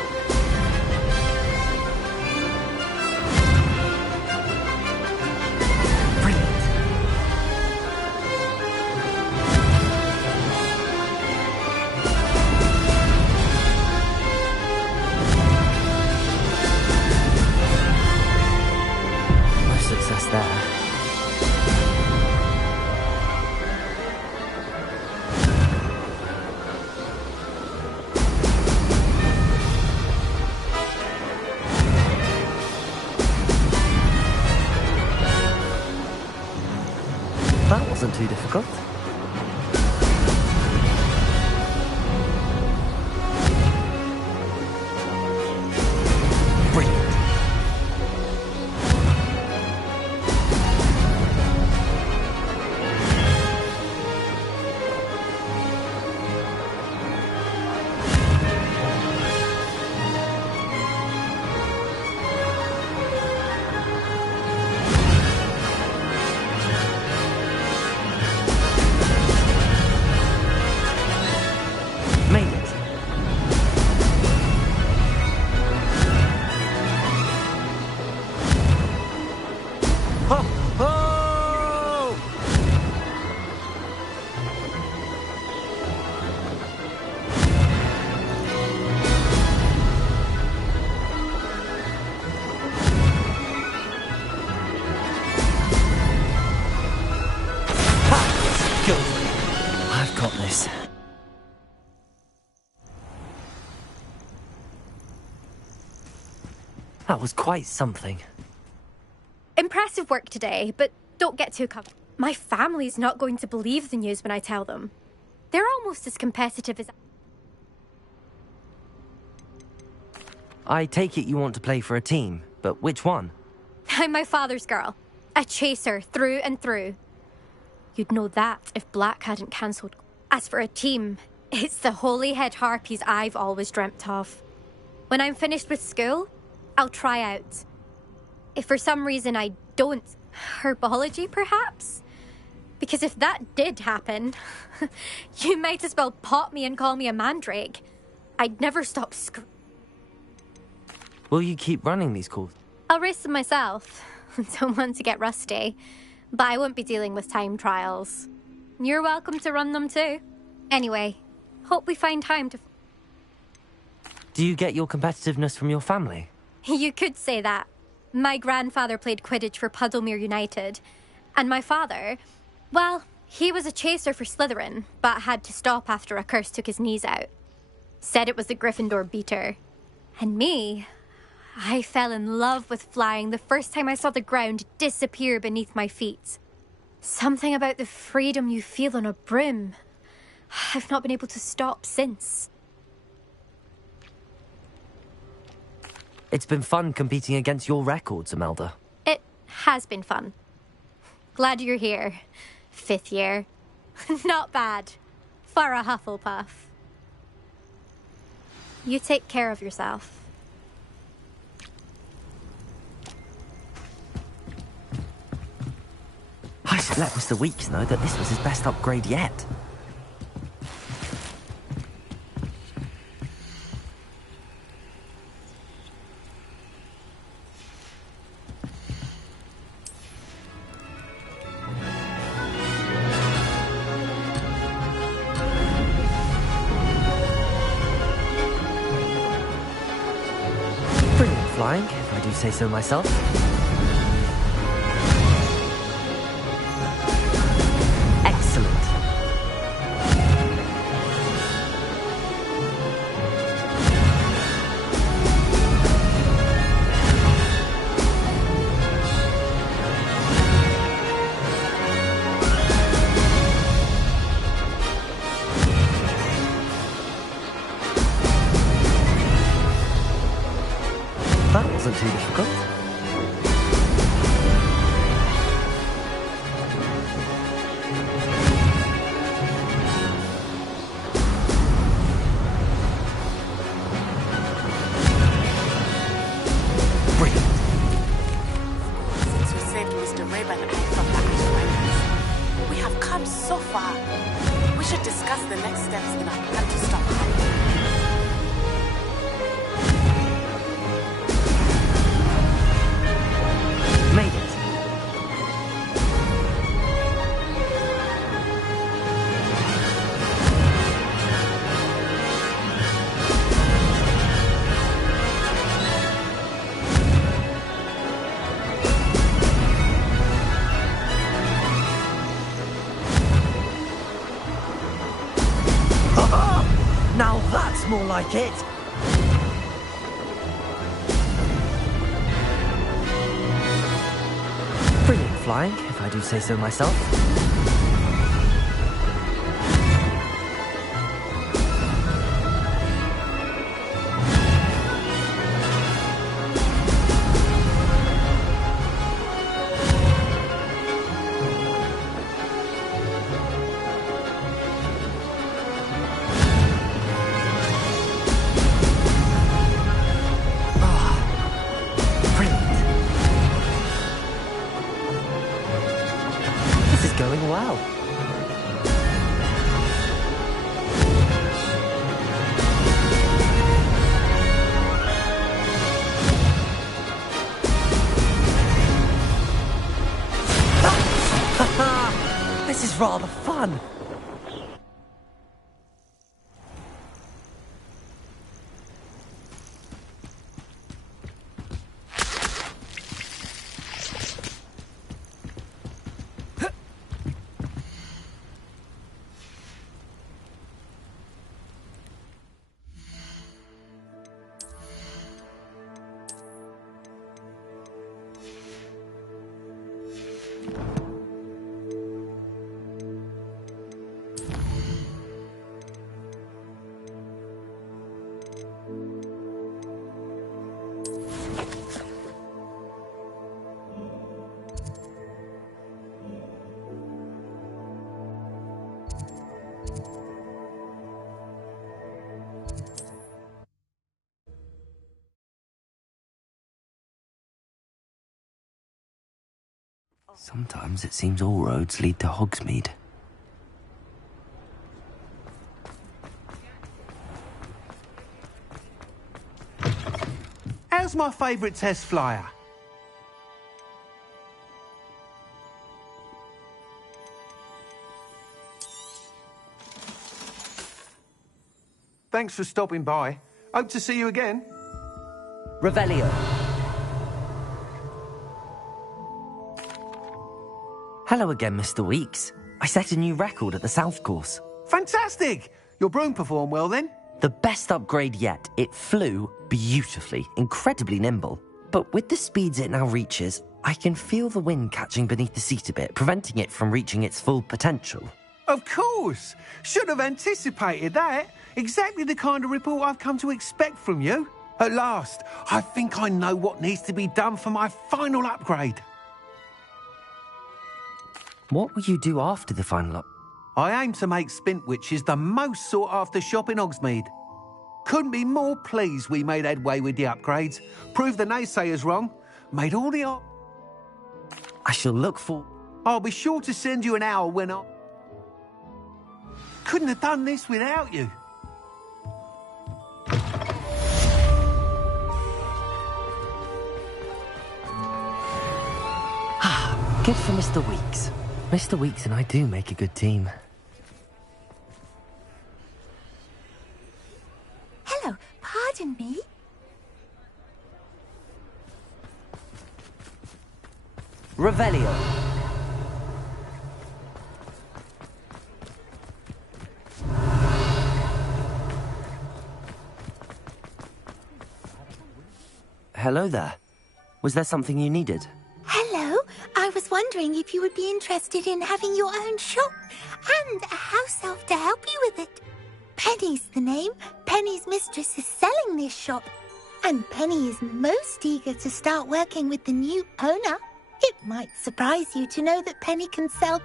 too difficult. That was quite something. Impressive work today, but don't get too comfortable. My family's not going to believe the news when I tell them. They're almost as competitive as... I take it you want to play for a team, but which one? I'm my father's girl. A chaser through and through. You'd know that if Black hadn't cancelled. As for a team, it's the Holyhead Harpies I've always dreamt of. When I'm finished with school, I'll try out. If for some reason I don't, herbology perhaps? Because if that did happen, you might as well pop me and call me a mandrake. I'd never stop Will you keep running these calls? I'll race them myself. Don't want to get rusty. But I won't be dealing with time trials. You're welcome to run them too. Anyway, hope we find time to... Do you get your competitiveness from your family? You could say that. My grandfather played Quidditch for Puddlemere United. And my father, well, he was a chaser for Slytherin, but had to stop after a curse took his knees out. Said it was the Gryffindor beater. And me, I fell in love with flying the first time I saw the ground disappear beneath my feet. Something about the freedom you feel on a broom. I've not been able to stop since. It's been fun competing against your records, Imelda. It has been fun. Glad you're here. 5th year. Not bad. For a Hufflepuff. You take care of yourself. I should let Mr. Weeks know that this was his best upgrade yet. Brilliant flying, if I do say so myself. That wasn't too difficult. Brilliant. Since you saved Mr. Rabe and I from the Ashwagandhas, we have come so far. We should discuss the next steps in our plan to stop harm. Made it. Now that's more like it. Brilliant flying, if I do say so myself. done! Sometimes it seems all roads lead to Hogsmeade. How's my favourite test flyer? Thanks for stopping by. Hope to see you again. Revelio. Hello again, Mr. Weeks. I set a new record at the South Course. Fantastic! Your broom performed well then? The best upgrade yet. It flew beautifully, incredibly nimble. But with the speeds it now reaches, I can feel the wind catching beneath the seat a bit, preventing it from reaching its full potential. Of course! Should have anticipated that. Exactly the kind of report I've come to expect from you. At last, I think I know what needs to be done for my final upgrade. What will you do after the final up? I aim to make Spintwitches the most sought-after shop in Hogsmeade. Couldn't be more pleased we made headway with the upgrades, proved the naysayers wrong, made all the... I shall look for... I'll be sure to send you an hour when I... Couldn't have done this without you. Good for Mr. Weeks. Mr. Weeks and I do make a good team. Hello, pardon me? Revelio. Hello there. Was there something you needed? Hello, I was wondering if you would be interested in having your own shop and a house elf to help you with it. Penny's the name. Penny's mistress is selling this shop, and Penny is most eager to start working with the new owner. It might surprise you to know that Penny can sell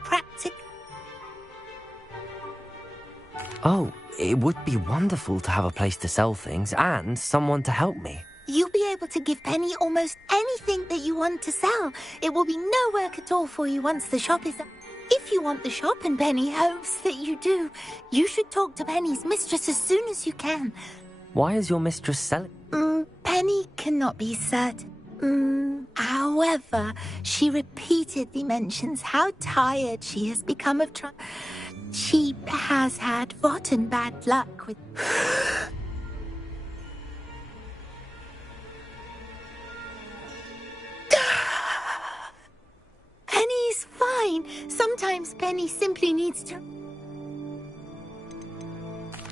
Oh, it would be wonderful to have a place to sell things and someone to help me. You'll be able to give Penny almost anything that you want to sell. It will be no work at all for you once the shop is up. If you want the shop and Penny hopes that you do, you should talk to Penny's mistress as soon as you can. Why is your mistress selling? Penny cannot be certain. However, she repeatedly mentions how tired she has become of trying. She has had rotten bad luck with... Penny's fine. Sometimes Penny simply needs to...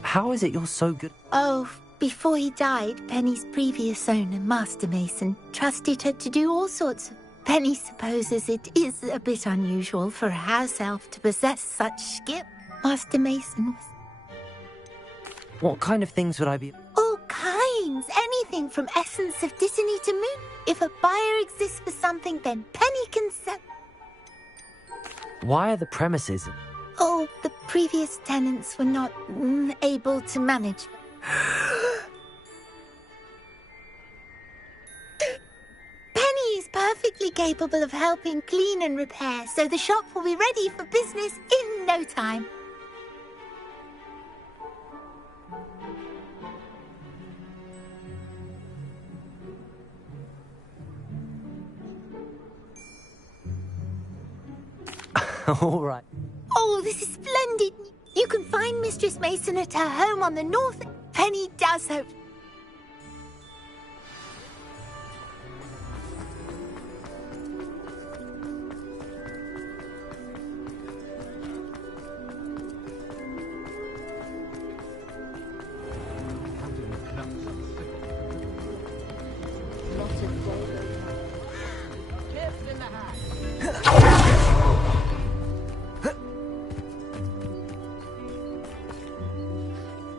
How is it you're so good? Oh, before he died, Penny's previous owner, Master Mason, trusted her to do all sorts of... Penny supposes it is a bit unusual for a house elf to possess such skill. Master Mason was... What kind of things would I be... All kinds. Anything from essence of Dittany to moon. If a buyer exists for something, then Penny can sell... Why are the premises... Oh, the previous tenants were not able to manage. Penny is perfectly capable of helping clean and repair, so the shop will be ready for business in no time. All right. Oh, this is splendid. You can find Mistress Mason at her home on the north. Penny does hope.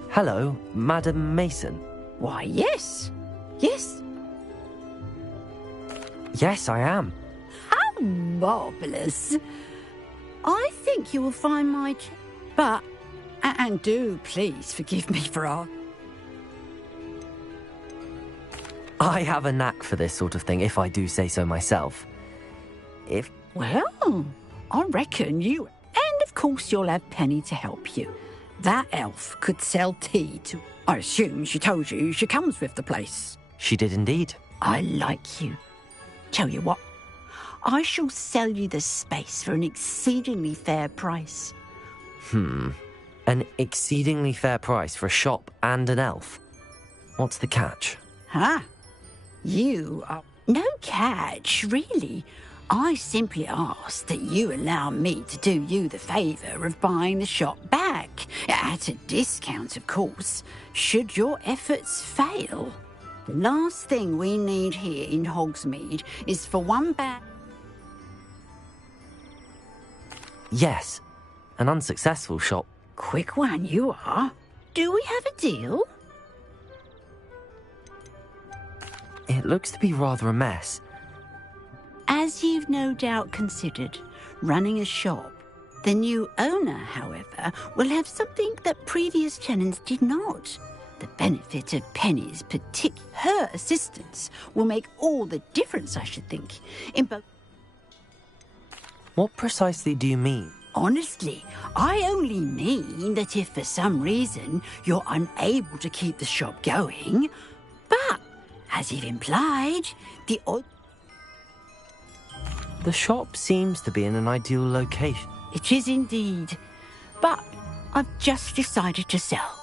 Hello, Madam Mason. Why, yes. Yes. Yes, I am. How marvellous. I think you will find my... But, and do please forgive me for our... I have a knack for this sort of thing, if I do say so myself. Well, I reckon you... And of course you'll have Penny to help you. That elf could sell tea to... I assume she told you she comes with the place. She did indeed. I like you. Tell you what, I shall sell you the space for an exceedingly fair price. An exceedingly fair price for a shop and an elf. What's the catch? You are... No catch, really. I simply ask that you allow me to do you the favour of buying the shop back. At a discount, of course, should your efforts fail. The last thing we need here in Hogsmeade is for one bad... Yes, an unsuccessful shop. Quick one, you are. Do we have a deal? It looks to be rather a mess. As you've no doubt considered, running a shop, the new owner, however, will have something that previous tenants did not. The benefit of Penny's her assistance will make all the difference, I should think, in both... What precisely do you mean? Honestly, I only mean that if for some reason you're unable to keep the shop going, but, as you've implied, the odd... The shop seems to be in an ideal location. It is indeed, but I've just decided to sell.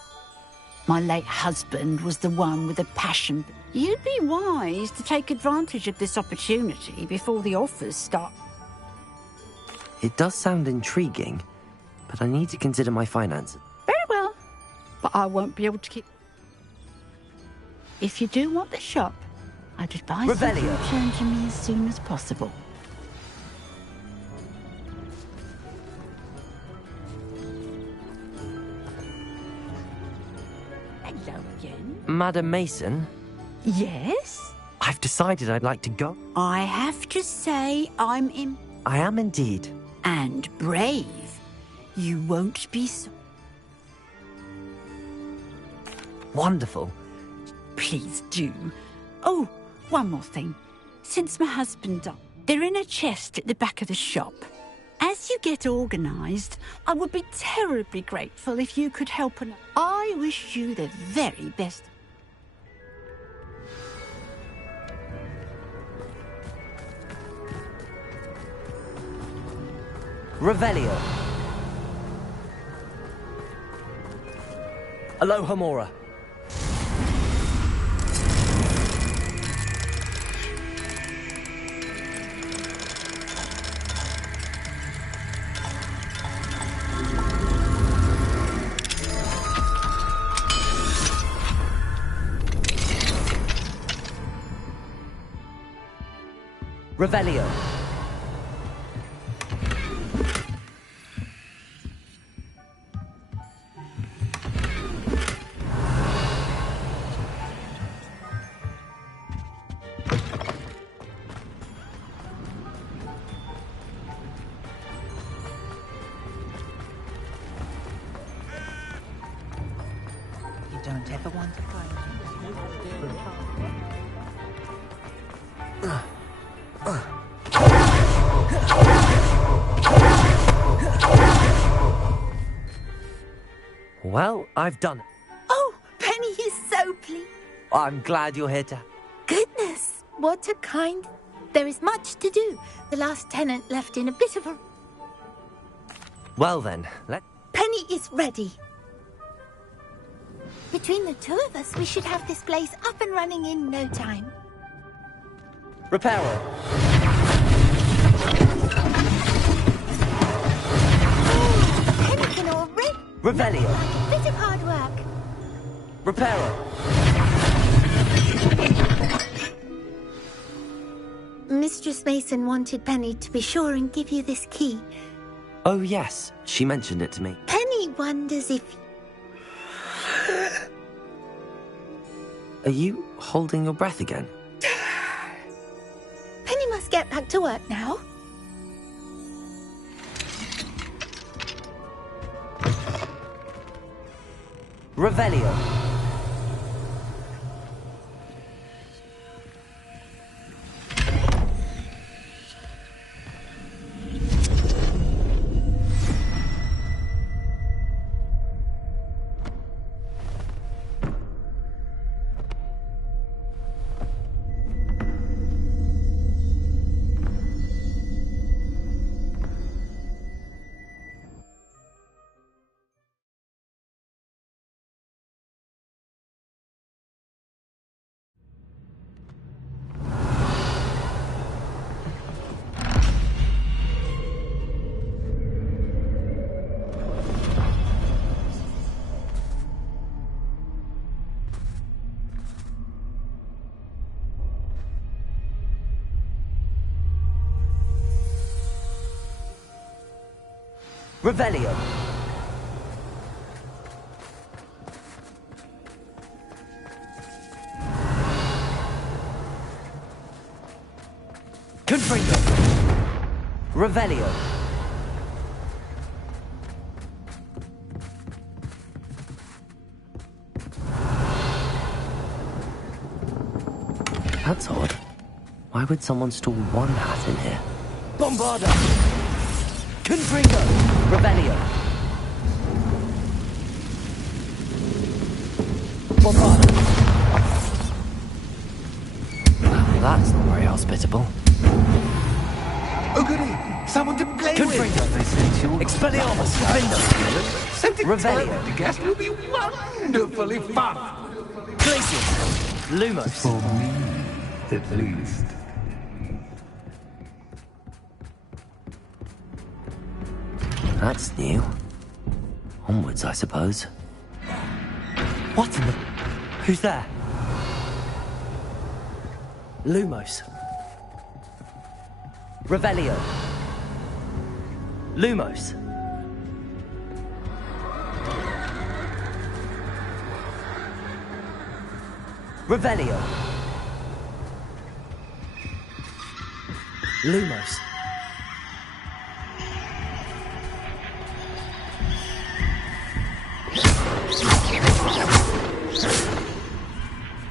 My late husband was the one with a passion. You'd be wise to take advantage of this opportunity before the offers start. It does sound intriguing, but I need to consider my finances. Very well, but I won't be able to keep... If you do want the shop, I'd advise you to return to me as soon as possible. Hello again. Madam Mason? Yes? I've decided I'd like to go. I have to say I'm I am indeed. And brave. You won't be so... Wonderful. Please do. Oh, one more thing. Since my husband died, they're in a chest at the back of the shop. As you get organised, I would be terribly grateful if you could help. I wish you the very best. Revelio. Aloha Mora. Revelio. You don't ever want to fight. Well, I've done it. Oh, Penny is so pleased. I'm glad you're here to... Goodness, what a kind... There is much to do. The last tenant left in a bit of a... Well then, Penny is ready. Between the two of us, we should have this place up and running in no time. Reparo. Penny can already... Revelio. Bit of hard work. Reparo. Mistress Mason wanted Penny to be sure and give you this key. Oh yes, she mentioned it to me. Penny wonders if... Are you holding your breath again? Penny must get back to work now. Revelio. Revelio. Confringo. Revelio. That's odd. Why would someone store one hat in here? Bombarda! Confringo! Revelio. Bombarda. Well, that's not very hospitable. Oh, goody! Someone to play Confringo. with! Expelliarmus! Defendo! Something Revelio. to guess will be wonderfully fun! Glacius! Lumos! For me, at least. That's new. Onwards, I suppose. What in the... Who's there? Lumos. Revelio. Lumos. Revelio. Lumos.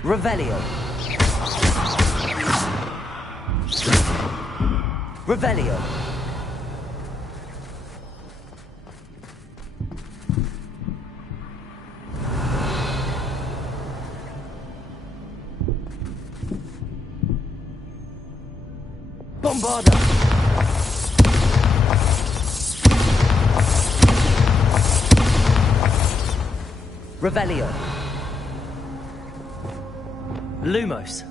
Revelio. Revelio. Bombarda. Revelio. Lumos.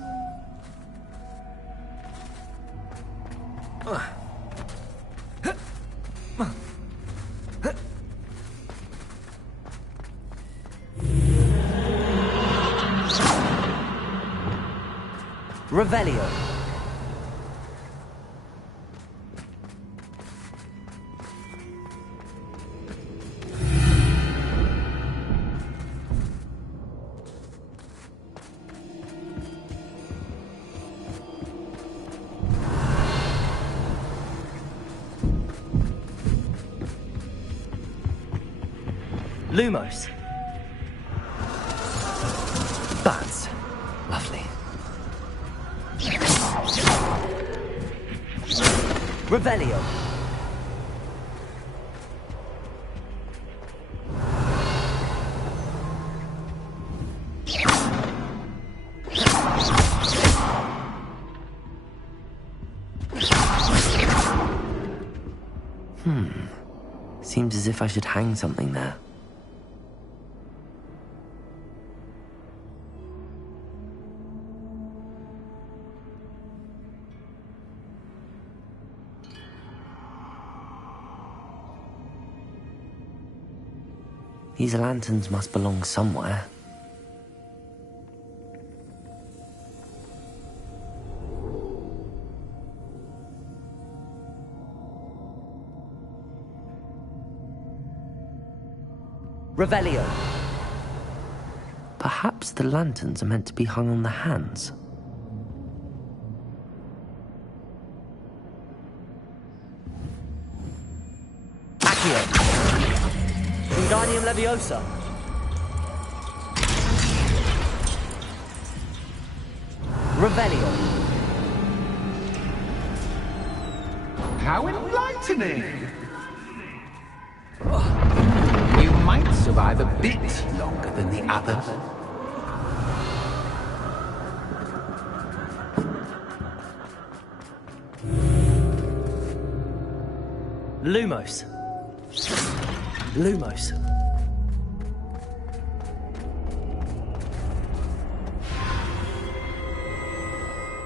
Revelio. Lumos. That's lovely. Revelio. Seems as if I should hang something there. These lanterns must belong somewhere. Revelio. Perhaps the lanterns are meant to be hung on the hands. Accio. Wingardium Leviosa. Revelio. How enlightening! You might survive a bit longer than the others. Lumos. Lumos.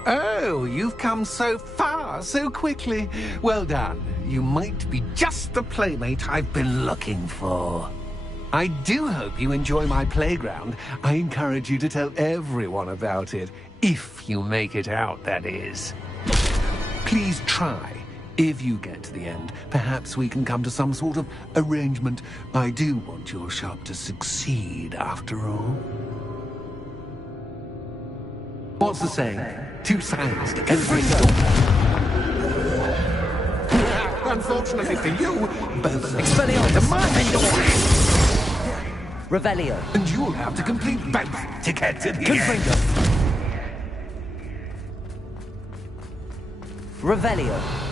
Oh, you've come so far, so quickly. Well done. You might be just the playmate I've been looking for. I do hope you enjoy my playground. I encourage you to tell everyone about it. If you make it out, that is. Please try. If you get to the end, perhaps we can come to some sort of arrangement. I do want your shop to succeed, after all. What's the saying? Two sides to every story. Unfortunately for you, both Expelliarmus. mine. Revelio. And you'll have to complete both to get to the end. Revelio.